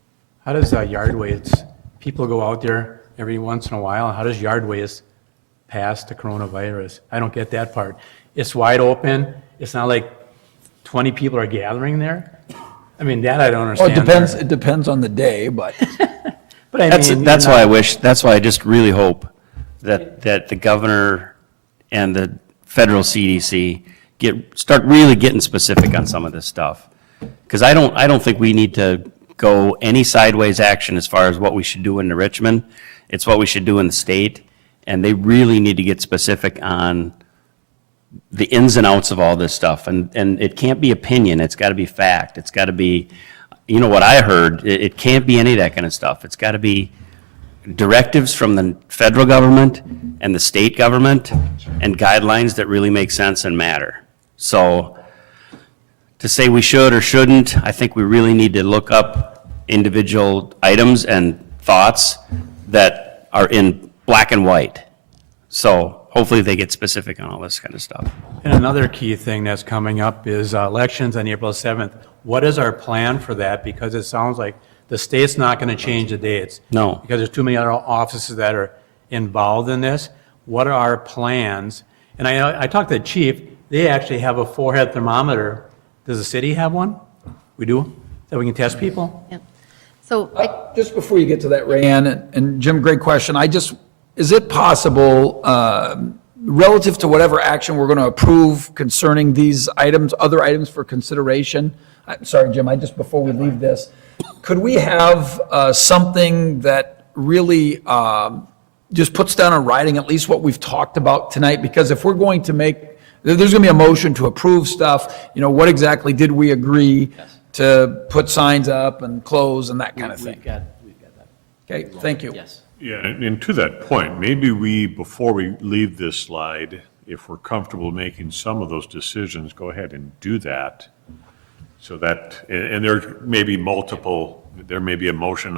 How does yard waste, people go out there every once in a while, how does yard waste pass the coronavirus? I don't get that part. It's wide open, it's not like 20 people are gathering there? I mean, that I don't Well, understand. it depends on the day, but. But I mean, That's why I just really hope that the governor and the federal CDC start really getting specific on some of this stuff. Because I don't think we need to go any sideways action as far as what we should do in Richmond. It's what we should do in the state. And they really need to get specific on the ins and outs of all this stuff. And it can't be opinion. It's got to be fact. It's got to be, what I heard, it can't be any of that kind of stuff. It's got to be directives from the federal government and the state government and guidelines that really make sense and matter. So to say we should or shouldn't, I think we really need to look up individual items and thoughts that are in black and white. So hopefully they get specific on all this kind of stuff. And another key thing that's coming up is elections on April 7th. What is our plan for that? Because it sounds like the state's not going to change the dates. No. Because there's too many other offices that are involved in this. What are our plans? And I talked to the chief. They actually have a forehead thermometer. Does the city have one? We do? That we can test people? Yeah. So Just before you get to that, Rayanne, and Jim, great question. Is it possible, relative to whatever action we're going to approve concerning these items, other items for consideration? I'm sorry, Jim, before we leave this, could we have something that really just puts down in writing at least what we've talked about tonight? Because if we're going to there's going to be a motion to approve stuff, what exactly did we agree to put signs up and close and that kind of thing? We've got that. Okay, thank you. Yes. Yeah, and to that point, maybe before we leave this slide, if we're comfortable making some of those decisions, go ahead and do that. So that, and there may be there may be a motion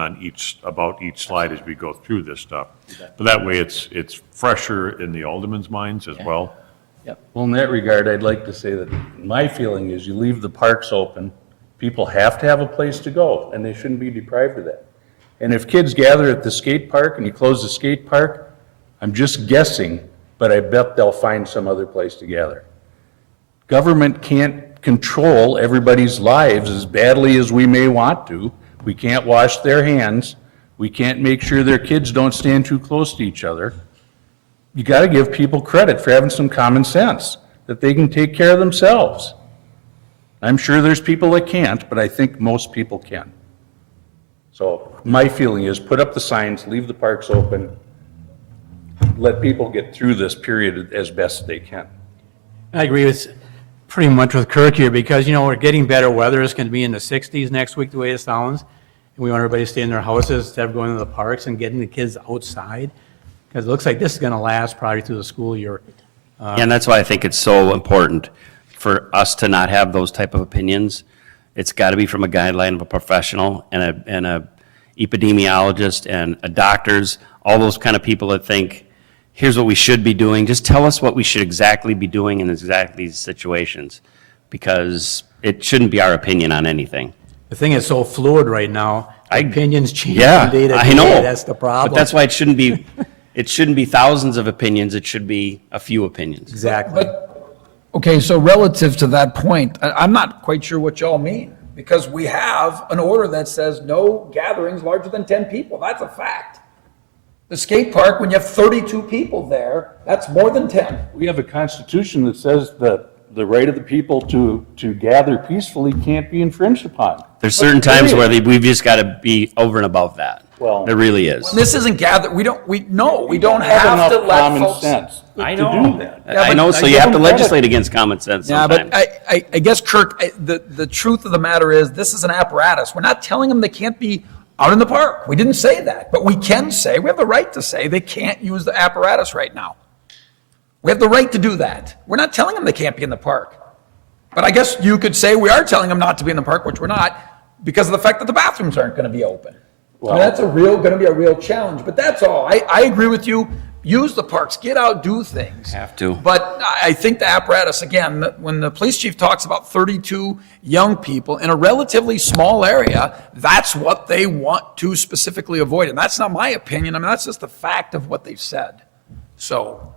about each slide as we go through this stuff. But that way it's fresher in the aldermen's minds as well. Well, in that regard, I'd like to say that my feeling is you leave the parks open, people have to have a place to go, and they shouldn't be deprived of that. And if kids gather at the skate park and you close the skate park, I'm just guessing, but I bet they'll find some other place to gather. Government can't control everybody's lives as badly as we may want to. We can't wash their hands. We can't make sure their kids don't stand too close to each other. You got to give people credit for having some common sense, that they can take care of themselves. I'm sure there's people that can't, but I think most people can. So my feeling is put up the signs, leave the parks open, let people get through this period as best they can. I agree with pretty much with Kirk here because, we're getting better weather. It's going to be in the 60s next week, the way it sounds. And we want everybody to stay in their houses instead of going to the parks and getting the kids outside. Because it looks like this is going to last probably through the school year. And that's why I think it's so important for us to not have those type of opinions. It's got to be from a guideline of a professional and a epidemiologist and a doctors all those kind of people that think, here's what we should be doing, just tell us what we should exactly be doing in exactly these situations, because it shouldn't be our opinion on anything. The thing is so fluid right now. Opinions change Yeah, from day to I day. know. That's the problem. But that's why it shouldn't be thousands of opinions, it should be a few opinions. Exactly. Okay, so relative to that point, I'm not quite sure what y'all mean, because we have an order that says no gatherings larger than 10 people. That's a fact. The skate park, when you have 32 people there, that's more than 10. We have a constitution that says that the right of the people to gather peacefully can't be infringed upon. There's certain times where we've just got to be over and above that. Well- There really is. This isn't we don't Have have enough to let common folks. sense I to know. do that. Yeah, I but know, I so you give have to them credit. legislate against common sense Yeah, sometimes. but I guess, Kirk, the truth of the matter is, this is an apparatus. We're not telling them they can't be out in the park. We didn't say that, but we can say, we have the right to say they can't use the apparatus right now. We have the right to do that. We're not telling them they can't be in the park. But I guess you could say we are telling them not to be in the park, which we're not, because of the fact that the bathrooms aren't going to be open. I mean, that's going to be a real challenge, but that's all. I agree with you. Use the parks, get out, do things. Have to. But I think the apparatus, again, when the police chief talks about 32 young people in a relatively small area, that's what they want to specifically avoid. And that's not my opinion. I mean, that's just the fact of what they've said. So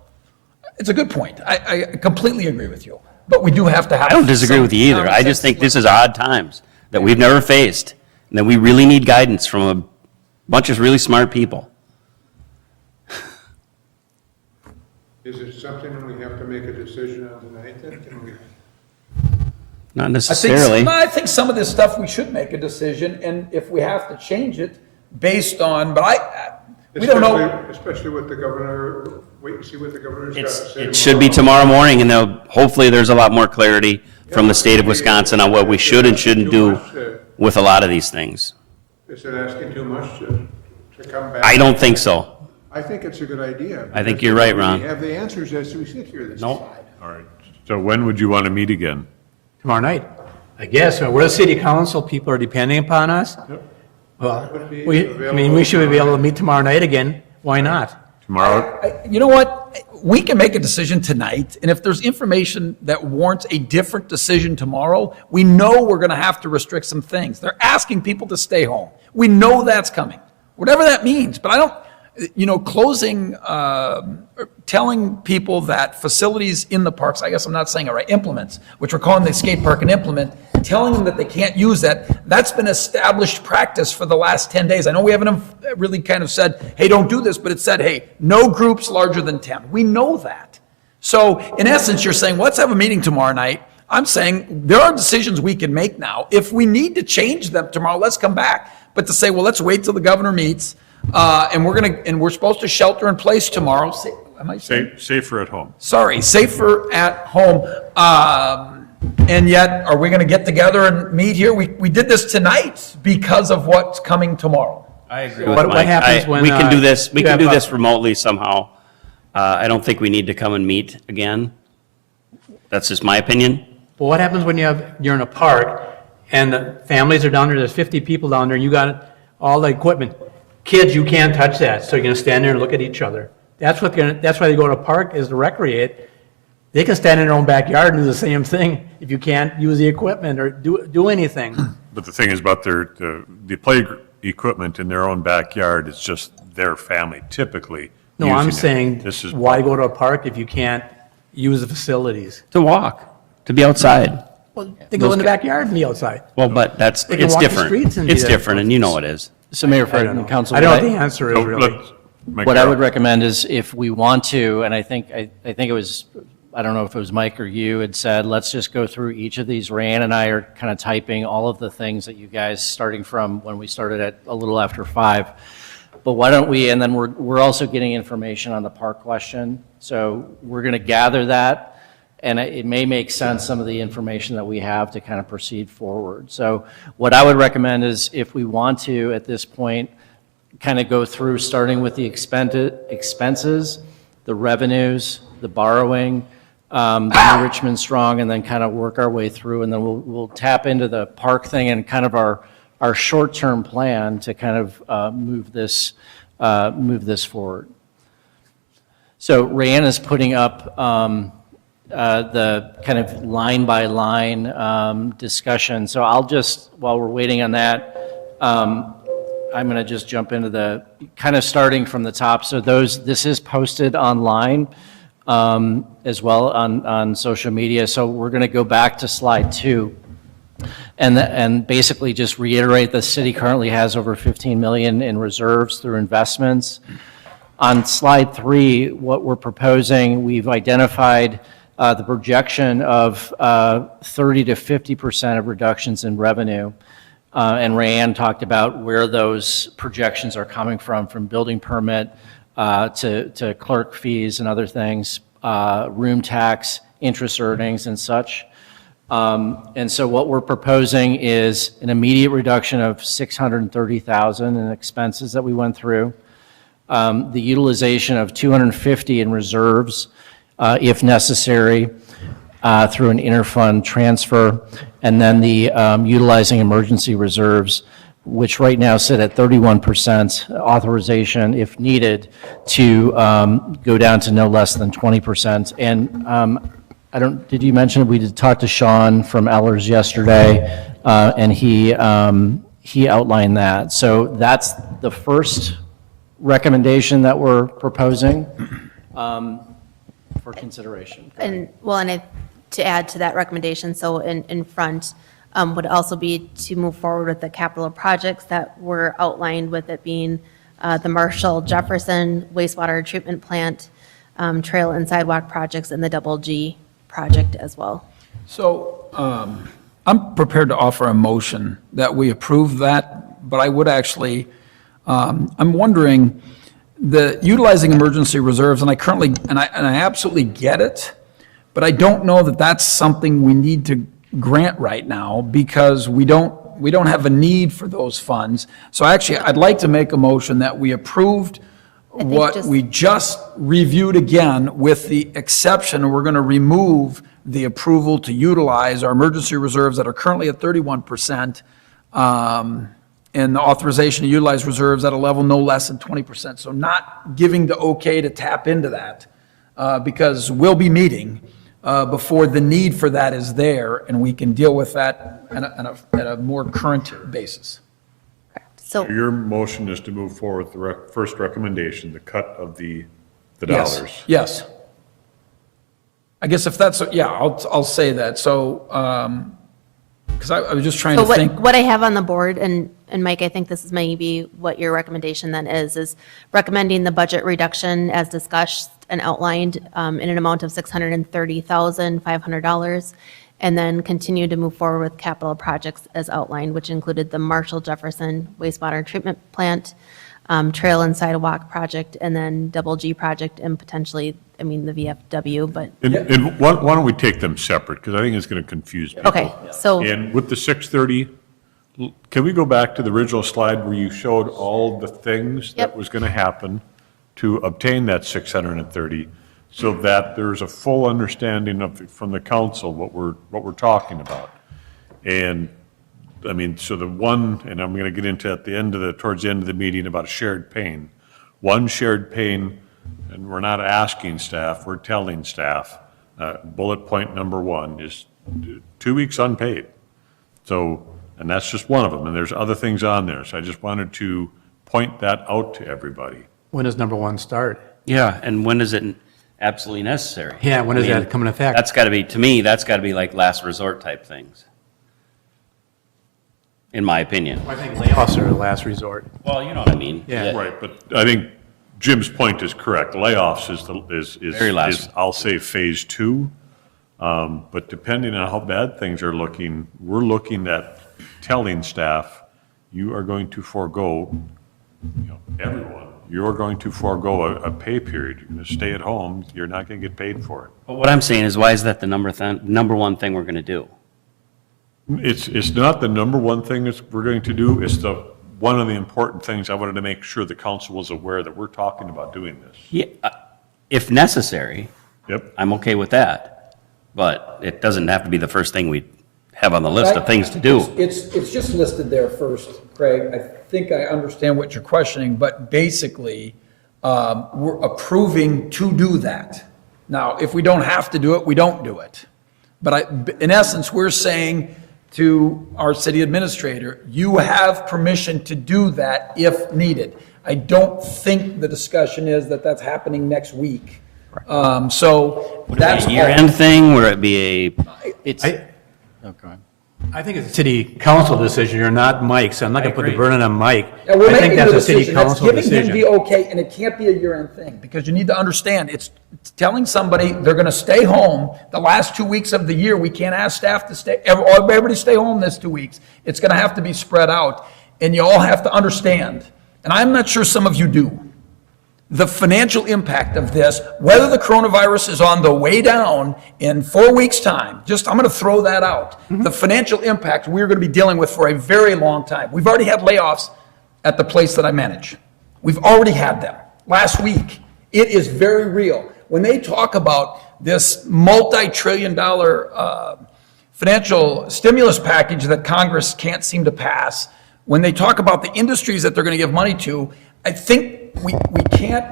it's a good point. I completely agree with you. But we do have to have. I don't disagree with you either. I just think this is odd times that we've never faced, and that we really need guidance from a bunch of really smart people. Is it something that we have to make a decision on tonight then? Can we? Not necessarily. I think some of this stuff we should make a decision, and if we have to change it based on, we don't know. Especially with the governor, wait and see what the governor's got to say. It should be tomorrow morning, and hopefully there's a lot more clarity from the state of Wisconsin on what we should and shouldn't do with a lot of these things. Is it asking too much to come back? I don't think so. I think it's a good idea. I think you're right, Ron. We have the answers as we sit here this Nope. side. All right. So when would you want to meet again? Tomorrow night. I guess, we're the city council, people are depending upon us. Well, we should be able to meet tomorrow night again. Why not? Tomorrow? You know what? We can make a decision tonight, and if there's information that warrants a different decision tomorrow, we know we're going to have to restrict some things. They're asking people to stay home. We know that's coming, whatever that means. But I don't, closing, telling people that facilities in the parks, I guess I'm not saying it right, implements, which we're calling the skate park an implement, telling them that they can't use that, that's been established practice for the last 10 days. I know we haven't really kind of said, hey, don't do this, but it said, hey, no groups larger than 10. We know that. So in essence, you're saying, let's have a meeting tomorrow night. I'm saying there are decisions we can make now. If we need to change them tomorrow, let's come back. But to say, well, let's wait till the governor meets, and we're supposed to shelter in place tomorrow. Am I saying? Safer at home. Sorry, safer at home. And yet, are we going to get together and meet here? We did this tonight because of what's coming tomorrow. I agree with What Mike. happens when, We can do this, we you can have do a- this remotely somehow. I don't think we need to come and meet again. That's just my opinion. Well, what happens when you're in a park and the families are down there, there's 50 people down there, and you got all the equipment. Kids, you can't touch that, so you're gonna stand there and look at each other. That's why they go to a park, is to recreate. They can stand in their own backyard and do the same thing if you can't use the equipment or do anything. But the thing is about the play equipment in their own backyard, it's just their family typically No, using I'm it. saying, This is why go to a park if you can't use the facilities? To walk, to be outside. Well, they go in the backyard and be outside. Well, but it's They can walk the different. streets and be It's there. different, and you know it is. So Mayor I Fred don't and know. Council. I don't know what what the answer So is really. let's make What I our- would recommend is if we want to, and I think it was, I don't know if it was Mike or you had said, let's just go through each of these. Ryan and I are kind of typing all of the things that you guys, starting from when we started at a little after 5. But why don't we, and then we're also getting information on the park question. So we're going to gather that, and it may make sense, some of the information that we have, to kind of proceed forward. So what I would recommend is, if we want to, at this point, kind of go through, starting with the expenses, the revenues, the borrowing, the New Richmond Strong, and then kind of work our way through, and then we'll tap into the park thing and kind of our short-term plan to kind of move this move this forward. So Rayanne is putting up the kind of line-by-line discussion. So I'll just, while we're waiting on that, I'm going to just jump into the, kind of starting from the top. So this is posted online as well on social media. So we're going to go back to slide 2 and basically just reiterate the city currently has over 15 million in reserves through investments. On slide 3, what we're proposing, we've identified the projection of 30 to 50% of reductions in revenue. And Rayanne talked about where those projections are coming from building permit to clerk fees and other things, room tax, interest earnings and such. And so what we're proposing is an immediate reduction of $630,000 in expenses that we went through. The utilization of 250 in reserves, if necessary, through an interfund transfer, and then the utilizing emergency reserves, which right now sit at 31% authorization, if needed, to go down to no less than 20%. And did you mention, we did talk to Sean from Ellers yesterday, and he outlined that. So that's the first recommendation that we're proposing for consideration. And, to add to that recommendation, so in front would also be to move forward with the capital projects that were outlined, with it being the Marshall Jefferson wastewater treatment plant, trail and sidewalk projects, and the Double G project as well. So I'm prepared to offer a motion that we approve that, but I would actually, I'm wondering, the utilizing emergency reserves, and I absolutely get it, but I don't know that that's something we need to grant right now, because we don't have a need for those funds. So actually, I'd like to make a motion that we approved what we just reviewed again, with the exception, we're going to remove the approval to utilize our emergency reserves that are currently at 31%, and the authorization to utilize reserves at a level no less than 20%. So not giving the okay to tap into that, because we'll be meeting before the need for that is there, and we can deal with that at a more current basis. So Your motion is to move forward with the first recommendation, the cut of the dollars. Yes. I guess if that's, yeah, I'll say that. So, because I was just trying to think. What I have on the board, and Mike, I think this is maybe what your recommendation then is recommending the budget reduction as discussed and outlined in an amount of $630,500, and then continue to move forward with capital projects as outlined, which included the Marshall Jefferson wastewater treatment plant, trail and sidewalk project, and then Double G project, and potentially, the VFW, but. And why don't we take them separate, because I think it's going to confuse people. Okay, so. And with the 630, can we go back to the original slide where you showed all the things that Yep. was going to happen to obtain that 630, so that there's a full understanding from the council what we're talking about? And so the one, and I'm going to get into towards the end of the meeting about shared pain. One shared pain, and we're not asking staff, we're telling staff, bullet point number 1 is 2 weeks unpaid. So, and that's just one of them, and there's other things on there. So I just wanted to point that out to everybody. When does number 1 start? Yeah, and when is it absolutely necessary? Yeah, when does that come into effect? That's got to be, to me, that's got to be like last resort type things, in my opinion. I think layoffs are the last resort. Well, you know what I mean. Yeah. Right, but I think Jim's point is correct. Layoffs Very last. is I'll say phase 2. But depending on how bad things are looking, we're looking at telling staff, you are going to forego, everyone, you're going to forego a pay period. You're going to stay at home. You're not going to get paid for it. But what I'm saying is, why is that the number one thing we're going to do? It's not the number one thing that we're going to do. It's one of the important things I wanted to make sure the council was aware that we're talking about doing this. Yeah, if necessary, Yep. I'm okay with that. But it doesn't have to be the first thing we have on the list of things to do. It's just listed there first, Craig. think I understand what you're questioning, but basically, we're approving to do that. Now, if we don't have to do it, we don't do it. But in essence, we're saying to our city administrator, you have permission to do that if needed. I don't think the discussion is that that's happening next week. So that's A year-end thing, where it be a, It's, I- oh, go ahead. I think it's a city council decision, or not Mike, so I'm not going to put the burden on Mike. Yeah, we're I think making that's the a city decision. That's council giving him decision. the okay, and it can't be a year-end thing, because you need to understand, it's telling somebody they're gonna stay home the last 2 weeks of the year. We can't ask staff to stay, everybody stay home this 2 weeks. It's gonna have to be spread out, and you all have to understand, and I'm not sure some of you do, the financial impact of this, whether the coronavirus is on the way down in 4 weeks' time, I'm going to throw that out. The financial impact we're going to be dealing with for a very long time. We've already had layoffs at the place that I manage. We've already had them last week. It is very real. When they talk about this multi-trillion-dollar financial stimulus package that Congress can't seem to pass, when they talk about the industries that they're going to give money to, I think we can't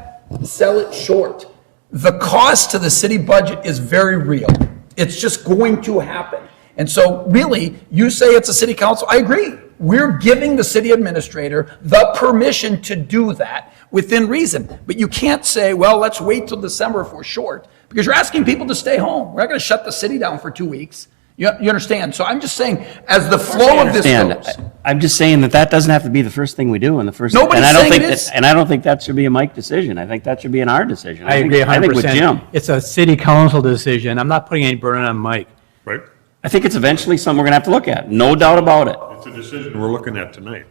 sell it short. The cost to the city budget is very real. It's just going to happen. And so really, you say it's a city council, I agree. We're giving the city administrator the permission to do that within reason. But you can't say, well, let's wait till December if we're short, because you're asking people to stay home. We're not going to shut the city down for 2 weeks. You understand? So I'm just saying, as the flow of this understand. goes. I'm just saying that doesn't have to be the first thing we do in the first. Nobody's and I don't saying think it that- is. And I don't think that should be a Mike decision. I think that should be an our decision. I agree I think with 100%. Jim. It's a city council decision. I'm not putting any burden on Mike. Right? I think it's eventually something we're gonna have to look at, no doubt about it. It's a decision we're looking at tonight.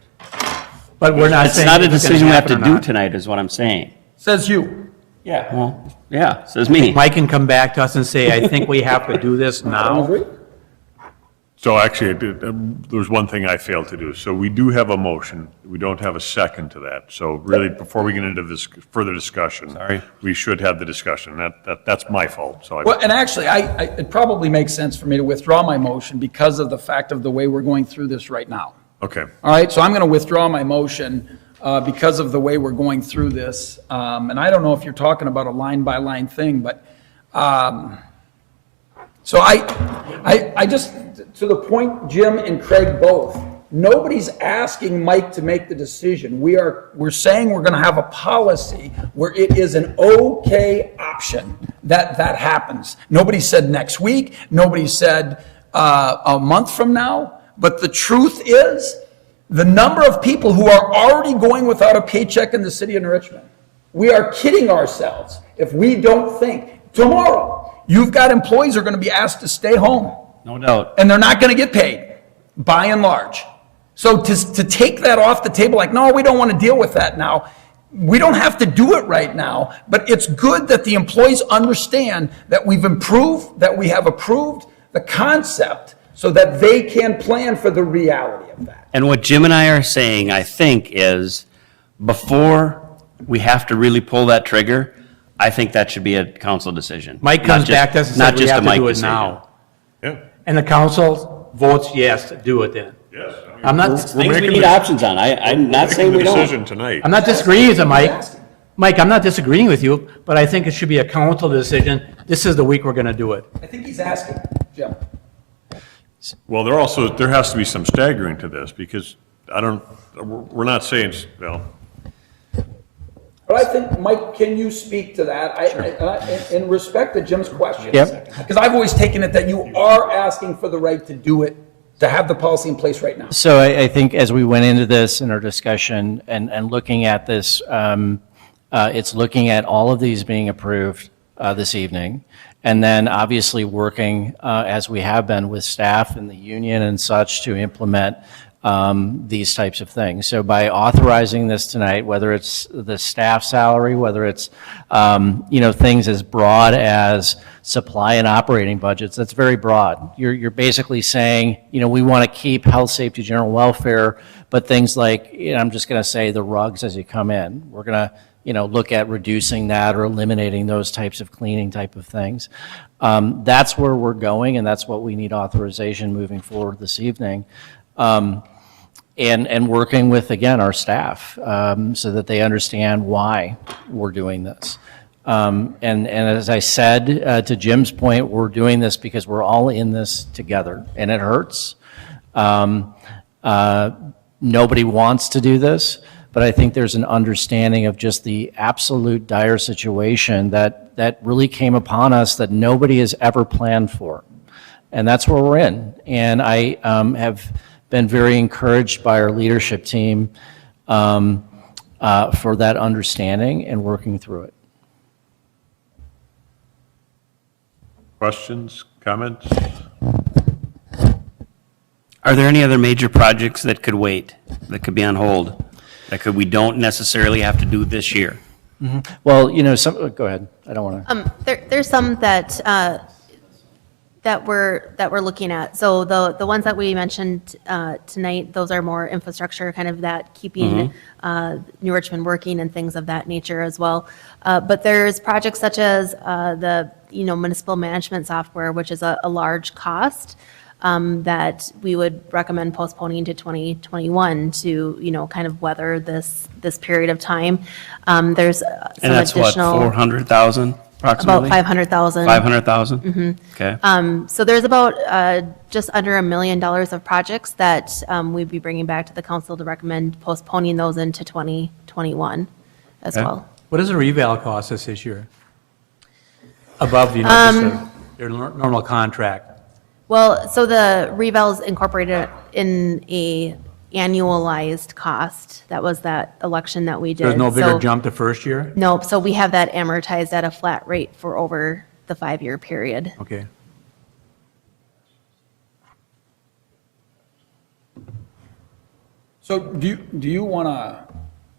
But we're not It's saying not a if it's gonna decision we have to happen or do not. tonight, is what I'm saying. Says you. Yeah, well, yeah, says me. Mike can come back to us and say, I think we have to do this now. So actually, there's one thing I failed to do. So we do have a motion. We don't have a second to that. So really, before we get into this further discussion. Sorry. We should have the discussion. That's my fault. So Well, and actually, it probably makes sense for me to withdraw my motion because of the fact of the way we're going through this right now. okay. All right, so I'm going to withdraw my motion because of the way we're going through this. And I don't know if you're talking about a line-by-line thing, but, so I just, to the point, Jim and Craig both, nobody's asking Mike to make the decision. We're saying we're going to have a policy where it is an okay option that happens. Nobody said next week, nobody said a month from now, but the truth is, the number of people who are already going without a paycheck in the city of Richmond, we are kidding ourselves if we don't think tomorrow you've got employees who are going to be asked to stay home No doubt. and they're not going to get paid by and large. So to take that off the table, like, no, we don't want to deal with that now. We don't have to do it right now, but it's good that the employees understand that we have approved the concept so that they can plan for the reality of that. And what Jim and I are saying, I think, is before we have to really pull that trigger, I think that should be a council decision. Mike Not comes just- back to us and not says we just a have to Mike do it decision. now. Yeah. And the council votes yes to do it then. Yes. I'm not, Things we making need the- options on. I'm not saying we Making the don't. decision tonight. I'm not disagreeing with you, Mike. Mike, I'm not disagreeing with you, but I think it should be a council decision. This is the week we're going to do it. I think he's asking, Jim. Well, there has to be some staggering to this because we're not saying, well, But I think, Mike, can you speak to that? In respect to Jim's question. Yep. Because I've always taken it that you are asking for the right to do it, to have the policy in place right now. So I think as we went into this in our discussion and looking at this, it's looking at all of these being approved this evening, and then obviously working, as we have been with staff and the union and such, to implement these types of things. So by authorizing this tonight, whether it's the staff salary, whether it's, things as broad as supply and operating budgets, that's very broad. You're basically saying, we want to keep health, safety, general welfare, but things like, I'm just going to say the rugs as you come in. We're going to, look at reducing that or eliminating those types of cleaning type of things. That's where we're going, and that's what we need authorization moving forward this evening. and working with, again, our staff so that they understand why we're doing this. And as I said, to Jim's point, we're doing this because we're all in this together, and it hurts. Nobody wants to do this, but I think there's an understanding of just the absolute dire situation that really came upon us that nobody has ever planned for. And that's where we're in. And I have been very encouraged by our leadership team for that understanding and working through it. Questions, comments? Are there any other major projects that could wait, that could be on hold, we don't necessarily have to do this year? Well, go ahead. I don't want to. There's some that we're looking at. So the ones that we mentioned tonight, those are more infrastructure, kind of that keeping New Richmond working and things of that nature as well. But there's projects such as the municipal management software, which is a large cost. That we would recommend postponing to 2021 to, kind of weather this period of time. There's some And that's what, additional. 400,000 approximately? About 500,000. 500,000? Mm-hmm. Okay. So there's about just under $1 million of projects that we'd be bringing back to the council to recommend postponing those into 2021 as Okay. well. What does a reval cost us this year? Above, just your normal contract? Well, so the revals incorporated in a annualized cost. That was that election that we did. There's no bigger So- jump the first year? Nope, so we have that amortized at a flat rate for over the 5-year period. Okay. So do you want to,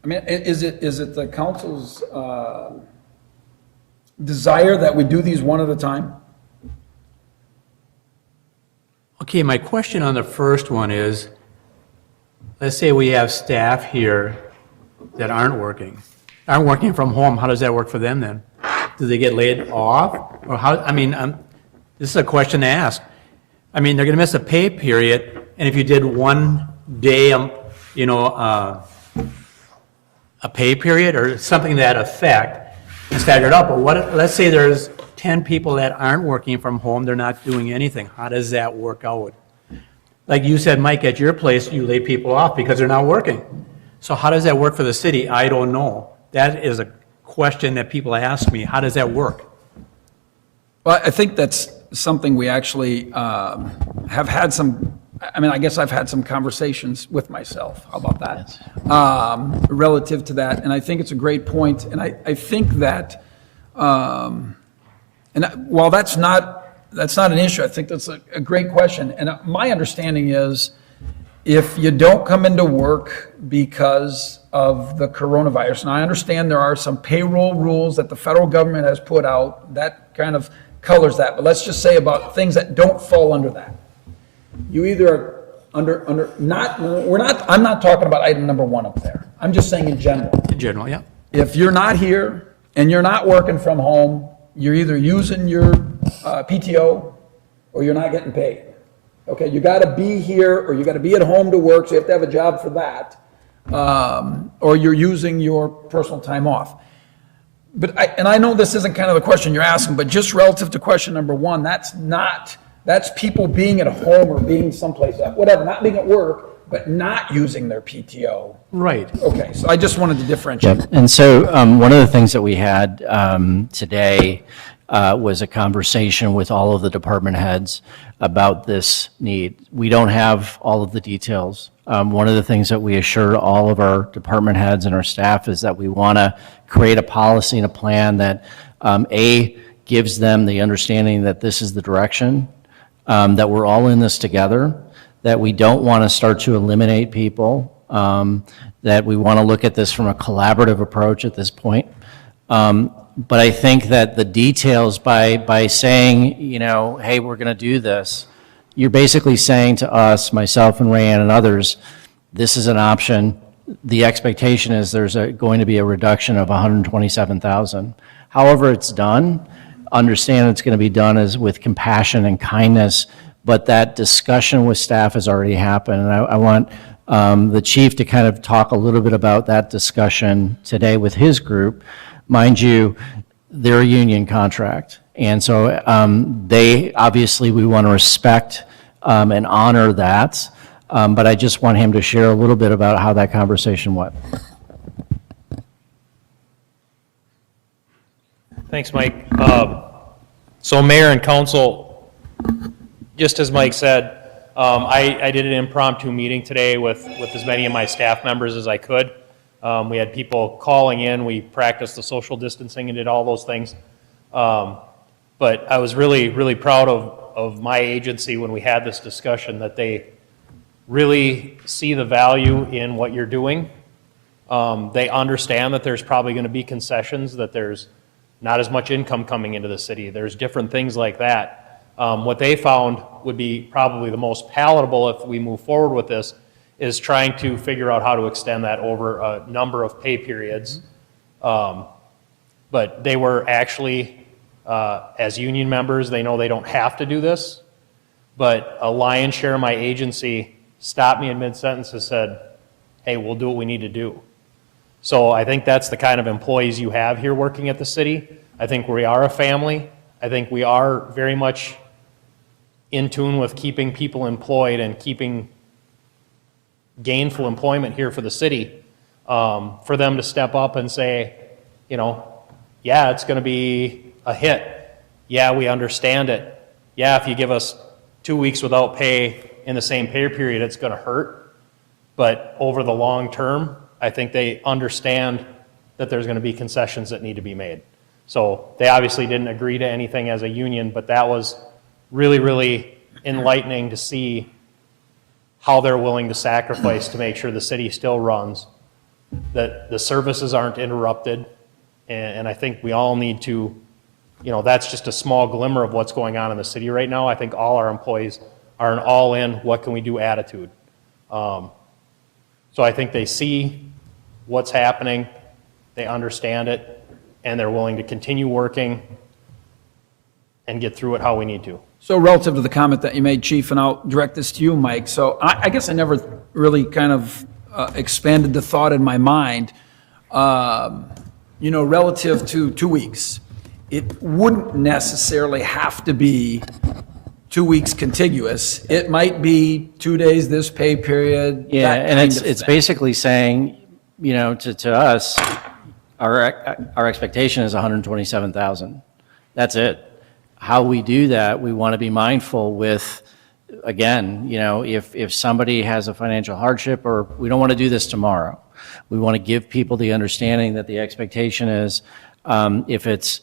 I mean, is it the council's desire that we do these one at a time? Okay, my question on the first one is, let's say we have staff here that aren't working from home. How does that work for them then? Do they get laid off? Or how, this is a question to ask. They're going to miss a pay period, and if you did one day, a pay period or something to that effect, and staggered up, but let's say there's 10 people that aren't working from home, they're not doing anything. How does that work out? Like you said, Mike, at your place, you lay people off because they're not working. So how does that work for the city? I don't know. That is a question that people ask me. How does that work? Well, I think that's something we actually have had some, I guess I've had some conversations with myself. How about that? Relative to that. And I think it's a great point. And I think that, while that's not an issue, I think that's a great question. And my understanding is if you don't come into work because of the coronavirus, and I understand there are some payroll rules that the federal government has put out that kind of colors that, but let's just say about things that don't fall under that. You either are I'm not talking about item number 1 up there. I'm just saying in general. In general, yeah. If you're not here and you're not working from home, you're either using your PTO or you're not getting paid. Okay, you got to be here or you got to be at home to work, so you have to have a job for that. Or you're using your personal time off. But I know this isn't kind of the question you're asking, but just relative to question number 1, that's people being at home or being someplace, whatever, not being at work, but not using their PTO. Right. Okay, so I just wanted to differentiate. And so one of the things that we had today was a conversation with all of the department heads about this need. We don't have all of the details. One of the things that we assured all of our department heads and our staff is that we want to create a policy and a plan that gives them the understanding that this is the direction, that we're all in this together, that we don't want to start to eliminate people, that we want to look at this from a collaborative approach at this point. But I think that the details by saying, hey, we're going to do this, you're basically saying to us, myself and Rayanne and others, this is an option. The expectation is there's going to be a reduction of 127,000. However it's done, understand it's going to be done with compassion and kindness, but that discussion with staff has already happened. And I want the chief to kind of talk a little bit about that discussion today with his group. Mind you, they're a union contract. And so they, obviously, we want to respect and honor that. But I just want him to share a little bit about how that conversation went. Thanks, Mike. So Mayor and Council, just as Mike said, I did an impromptu meeting today with as many of my staff members as I could. We had people calling in, we practiced the social distancing and did all those things. But I was really, really proud of my agency when we had this discussion, that they really see the value in what you're doing. They understand that there's probably going to be concessions, that there's not as much income coming into the city. There's different things like that. What they found would be probably the most palatable if we move forward with this is trying to figure out how to extend that over a number of pay periods. But they were actually, as union members, they know they don't have to do this, but a lion's share of my agency stopped me in mid-sentence and said, hey, we'll do what we need to do. So I think that's the kind of employees you have here working at the city. I think we are a family. I think we are very much in tune with keeping people employed and keeping gainful employment here for the city. For them to step up and say, you know, yeah, it's going to be a hit. Yeah, we understand it. Yeah, if you give us 2 weeks without pay in the same pay period, it's going to hurt. But over the long term, I think they understand that there's going to be concessions that need to be made. So they obviously didn't agree to anything as a union, but that was really, really enlightening to see how they're willing to sacrifice to make sure the city still runs, that the services aren't interrupted. And I think we all need to, you know, that's just a small glimmer of what's going on in the city right now. I think all our employees are an all-in, what can we do attitude. So I think they see what's happening, they understand it, and they're willing to continue working and get through it how we need to. So relative to the comment that you made, Chief, and I'll direct this to you, Mike, so I guess I never really kind of expanded the thought in my mind, you know, relative to 2 weeks. It wouldn't necessarily have to be 2 weeks contiguous. It might be 2 days this pay period. Yeah, that and kind it's of thing. basically saying, you know, to us, our expectation is 127,000. That's it. How we do that, we want to be mindful with, again, you know, if somebody has a financial hardship, or we don't want to do this tomorrow. We want to give people the understanding that the expectation is, if it's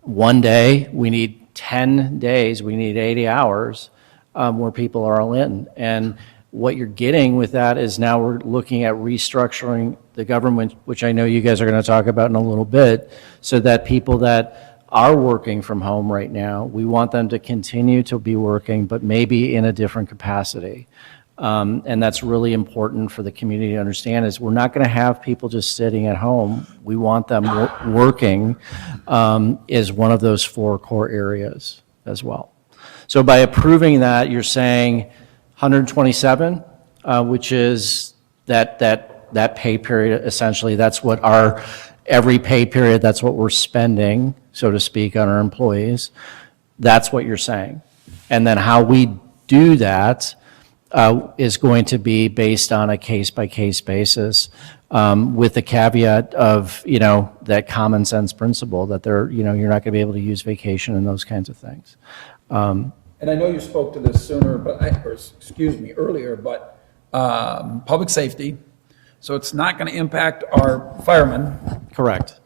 1 day, we need 10 days, we need 80 hours where people are all in. And what you're getting with that is now we're looking at restructuring the government, which I know you guys are going to talk about in a little bit, so that people that are working from home right now, we want them to continue to be working, but maybe in a different capacity. And that's really important for the community to understand, is we're not going to have people just sitting at home. We want them working is one of those 4 core areas as well. So by approving that, you're saying 127, which is that pay period, essentially. That's what every pay period, that's what we're spending, so to speak, on our employees. That's what you're saying. And then how we do that is going to be based on a case-by-case basis, with the caveat of, you know, that common sense principle that you're not going to be able to use vacation and those kinds of things. And I know you spoke to this sooner, earlier, but public safety, so it's not going to impact our firemen. Correct.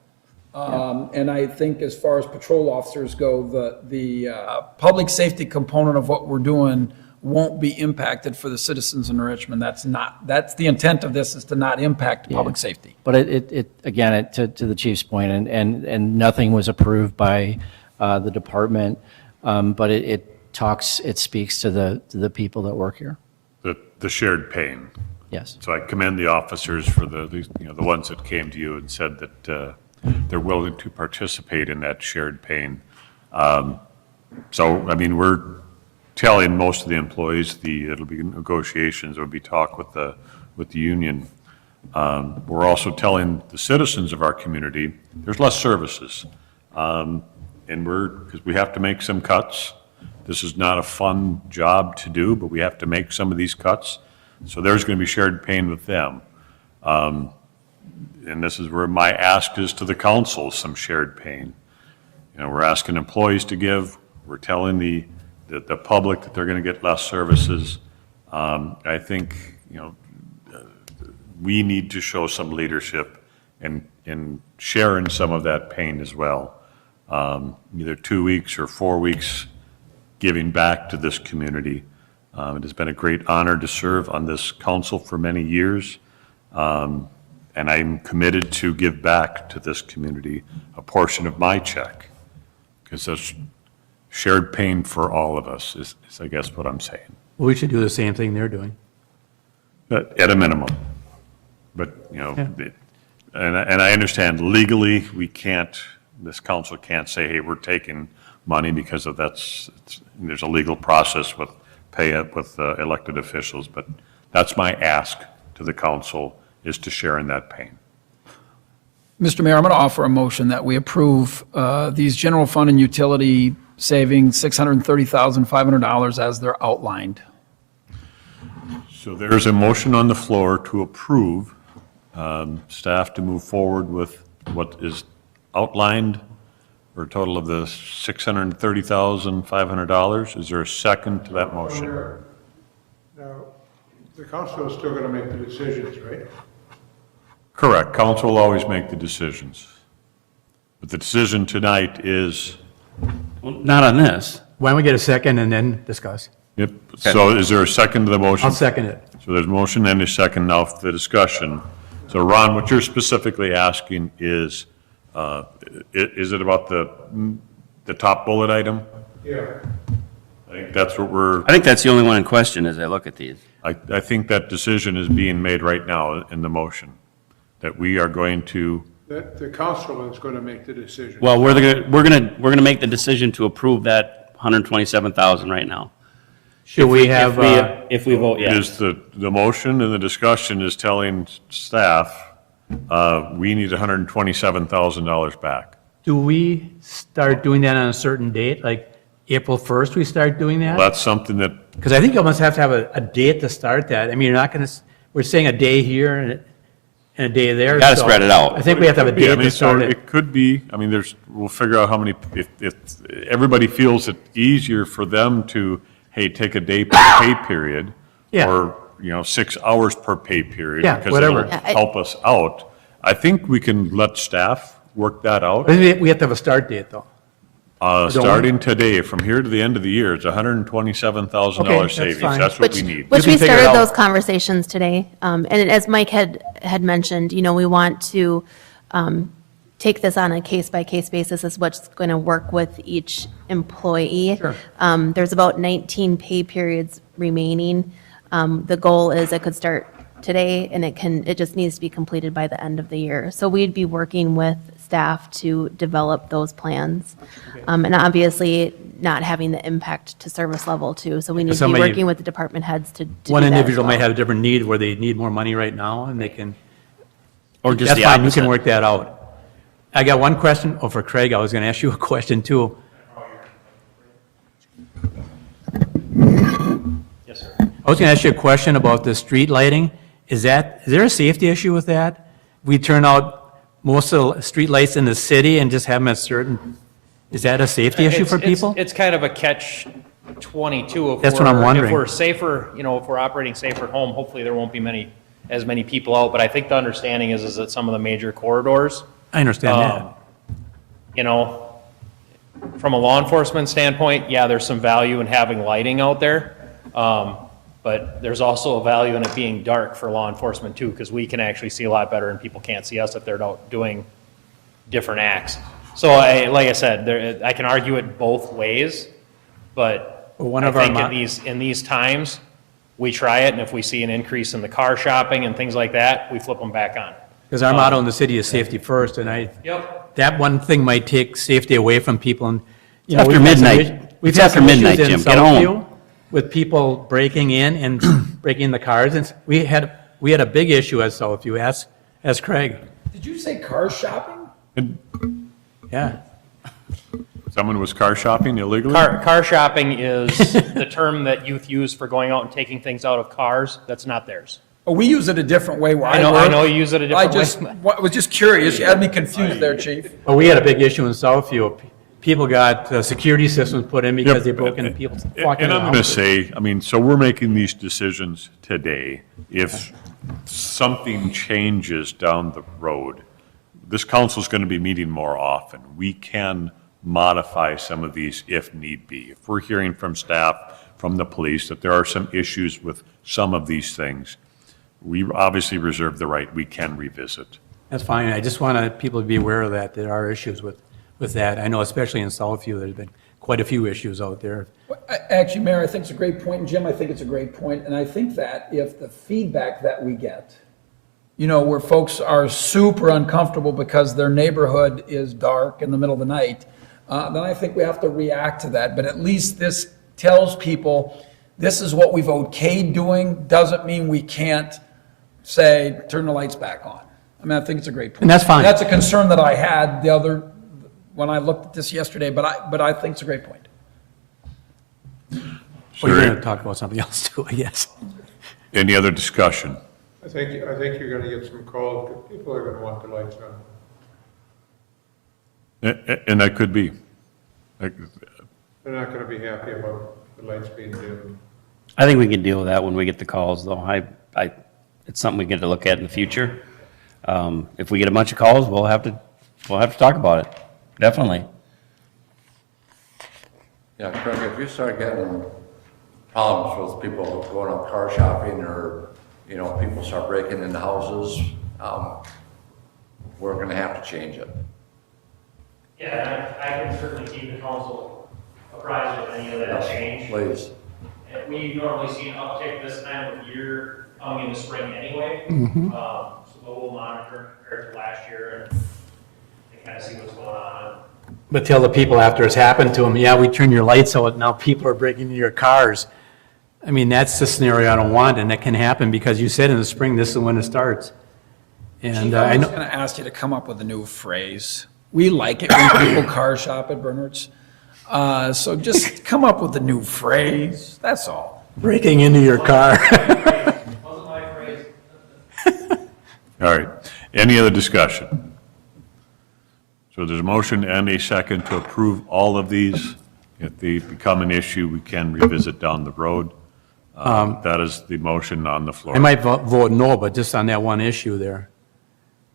And I think as far as patrol officers go, the public safety component of what we're doing won't be impacted for the citizens in Richmond. That's the intent of this, is to not impact public safety. But again, to the chief's point, and nothing was approved by the department, but it speaks to the people that work here. The shared pain. Yes. So I commend the officers for the ones that came to you and said that they're willing to participate in that shared pain. So, I mean, we're telling most of the employees, it'll be negotiations, it'll be talk with the union. We're also telling the citizens of our community, there's less services. And because we have to make some cuts. This is not a fun job to do, but we have to make some of these cuts. So there's going to be shared pain with them. And this is where my ask is to the council, some shared pain. You know, we're asking employees to give, we're telling the public that they're going to get less services. I think, you know, we need to show some leadership in sharing some of that pain as well. Either 2 weeks or 4 weeks giving back to this community. It has been a great honor to serve on this council for many years. And I'm committed to give back to this community a portion of my check. Because that's shared pain for all of us is I guess what I'm saying. Well, we should do the same thing they're doing. But at a minimum. But, you know, and I understand legally, we can't, this council can't say, hey, we're taking money because of there's a legal process with elected officials, but that's my ask to the council, is to share in that pain. Mr. Mayor, I'm going to offer a motion that we approve these general fund and utility savings, $630,500 as they're outlined. So there's a motion on the floor to approve staff to move forward with what is outlined for a total of the $630,500. Is there a second to that motion? Now, the council is still going to make the decisions, right? Correct. Council will always make the decisions. But the decision tonight is, Well, not on this. Why don't we get a second and then discuss? yep. So is there a second to the motion? I'll second it. So there's a motion and a second now for the discussion. So Ron, what you're specifically asking is it about the top bullet item? Yeah. I think that's what I think that's the only one in question as I look at these. I think that decision is being made right now in the motion, that we are going to, That the council is going to make the decision. Well, we're gonna make the decision to approve that 127,000 right now. Should we have, If we vote it yes. is the motion and the discussion is telling staff, we need $127,000 back. do we start doing that on a certain date? Like April 1st, we start doing that? That's something that, Because I think you almost have to have a date to start that. I mean, you're not going to, we're saying a day here and a day there. Gotta so spread it out. I think we have to have a I date mean, to so start it. it could be, I mean, we'll figure out how many, if everybody feels it easier for them to, hey, take a day per pay period. Yeah. Or, 6 hours per pay period. Yeah, because whatever. it'll help us out. I think we can let staff work that out. I think we have to have a start date, though. don't Starting today, from here to the end of the year, it's $127,000 Okay, that's savings. fine. That's what we need. Which can we figure it started out. those conversations today. And as Mike had mentioned, we want to take this on a case-by-case basis as what's going to work with each employee. Sure. There's about 19 pay periods remaining. The goal is it could start today and it just needs to be completed by the end of the year. So we'd be working with staff to develop those plans. And obviously not having the impact to service level too. So we need to be Somebody- working with the department heads to do One that as individual might well. have a different need where they need more money right now, and they can, Or just that's the fine, we opposite. can work that out. I got one question, for Craig, I was going to ask you a question, too. Yes, sir. I was going to ask you a question about the street lighting. Is there a safety issue with that? We turn out most of the street lights in the city and just have them at certain, is that a safety issue for people? It's kind of a catch-22. That's what I'm wondering. If we're safer, if we're operating safer at home, hopefully there won't be as many people out. But I think the understanding is that some of the major corridors, I understand that. From a law enforcement standpoint, yeah, there's some value in having lighting out there. But there's also a value in it being dark for law enforcement too, because we can actually see a lot better and people can't see us if they're out doing different acts. So like I said, I can argue it both ways, but One I of our think mo- in these times, we try it, and if we see an increase in the car shopping and things like that, we flip them back on. Because our motto in the city is safety first, and Yep. that one thing might take safety away from people. And After we've had some midnight. is- we've It's had after some issues midnight, in Jim. Get home. Southview with people breaking in and breaking the cars. And we had a big issue as so if you ask Craig. Did you say car shopping? And Yeah. someone was car shopping illegally? Car shopping is the term that youth use for going out and taking things out of cars. That's not theirs. Oh, we use it a different way where I I work. know you use it a different way. I just was just curious. You had me confused there, Chief. But we had a big issue in Southfield. People got security systems put in because they broke into people's walking And in I'm the going to houses. say, I mean, so we're making these decisions today. If something changes down the road, this council's going to be meeting more often. We can modify some of these if need be. If we're hearing from staff, from the police, that there are some issues with some of these things, we obviously reserve the right, we can revisit. That's fine. I just want people to be aware of that. There are issues with that. I know especially in Southfield, there's been quite a few issues out there. Actually, Mayor, I think it's a great point, and Jim, I think it's a great point, and I think that if the feedback that we get, where folks are super uncomfortable because their neighborhood is dark in the middle of the night, then I think we have to react to that. But at least this tells people, this is what we've okayed doing, doesn't mean we can't say, turn the lights back on. I mean, I think it's a great point. And that's fine. That's a concern that I had when I looked at this yesterday, but I think it's a great point. Well, you're going to talk about something else too, I guess. Any other discussion? I think you're gonna get some calls, because people are gonna want the lights on. And that could be. They're not gonna be happy about the lights being dimmed. I think we can deal with that when we get the calls, though. It's something we get to look at in the future. If we get a bunch of calls, we'll have to talk about it, definitely. Yeah, Craig, if you start getting problems with people going out car shopping or, people start breaking into houses, we're gonna have to change it. Yeah, I can certainly keep the council apprised of any of that change. Please. We normally see an uptick this time of year coming in the spring anyway. So we'll monitor compared to last year and kind of see what's going on. But tell the people after it's happened to them, yeah, we turned your lights out, now people are breaking into your cars. I mean, that's the scenario I don't want, and that can happen because you said in the spring, this is when it starts. And I I'm know. just going to ask you to come up with a new phrase. We like it when people car shop at Bernard's. So just come up with a new phrase, that's all. Breaking into your car. Wasn't my phrase. All right. Any other discussion? So there's a motion and a second to approve all of these. If they become an issue, we can revisit down the road. That is the motion on the floor. I might vote no, but just on that one issue there,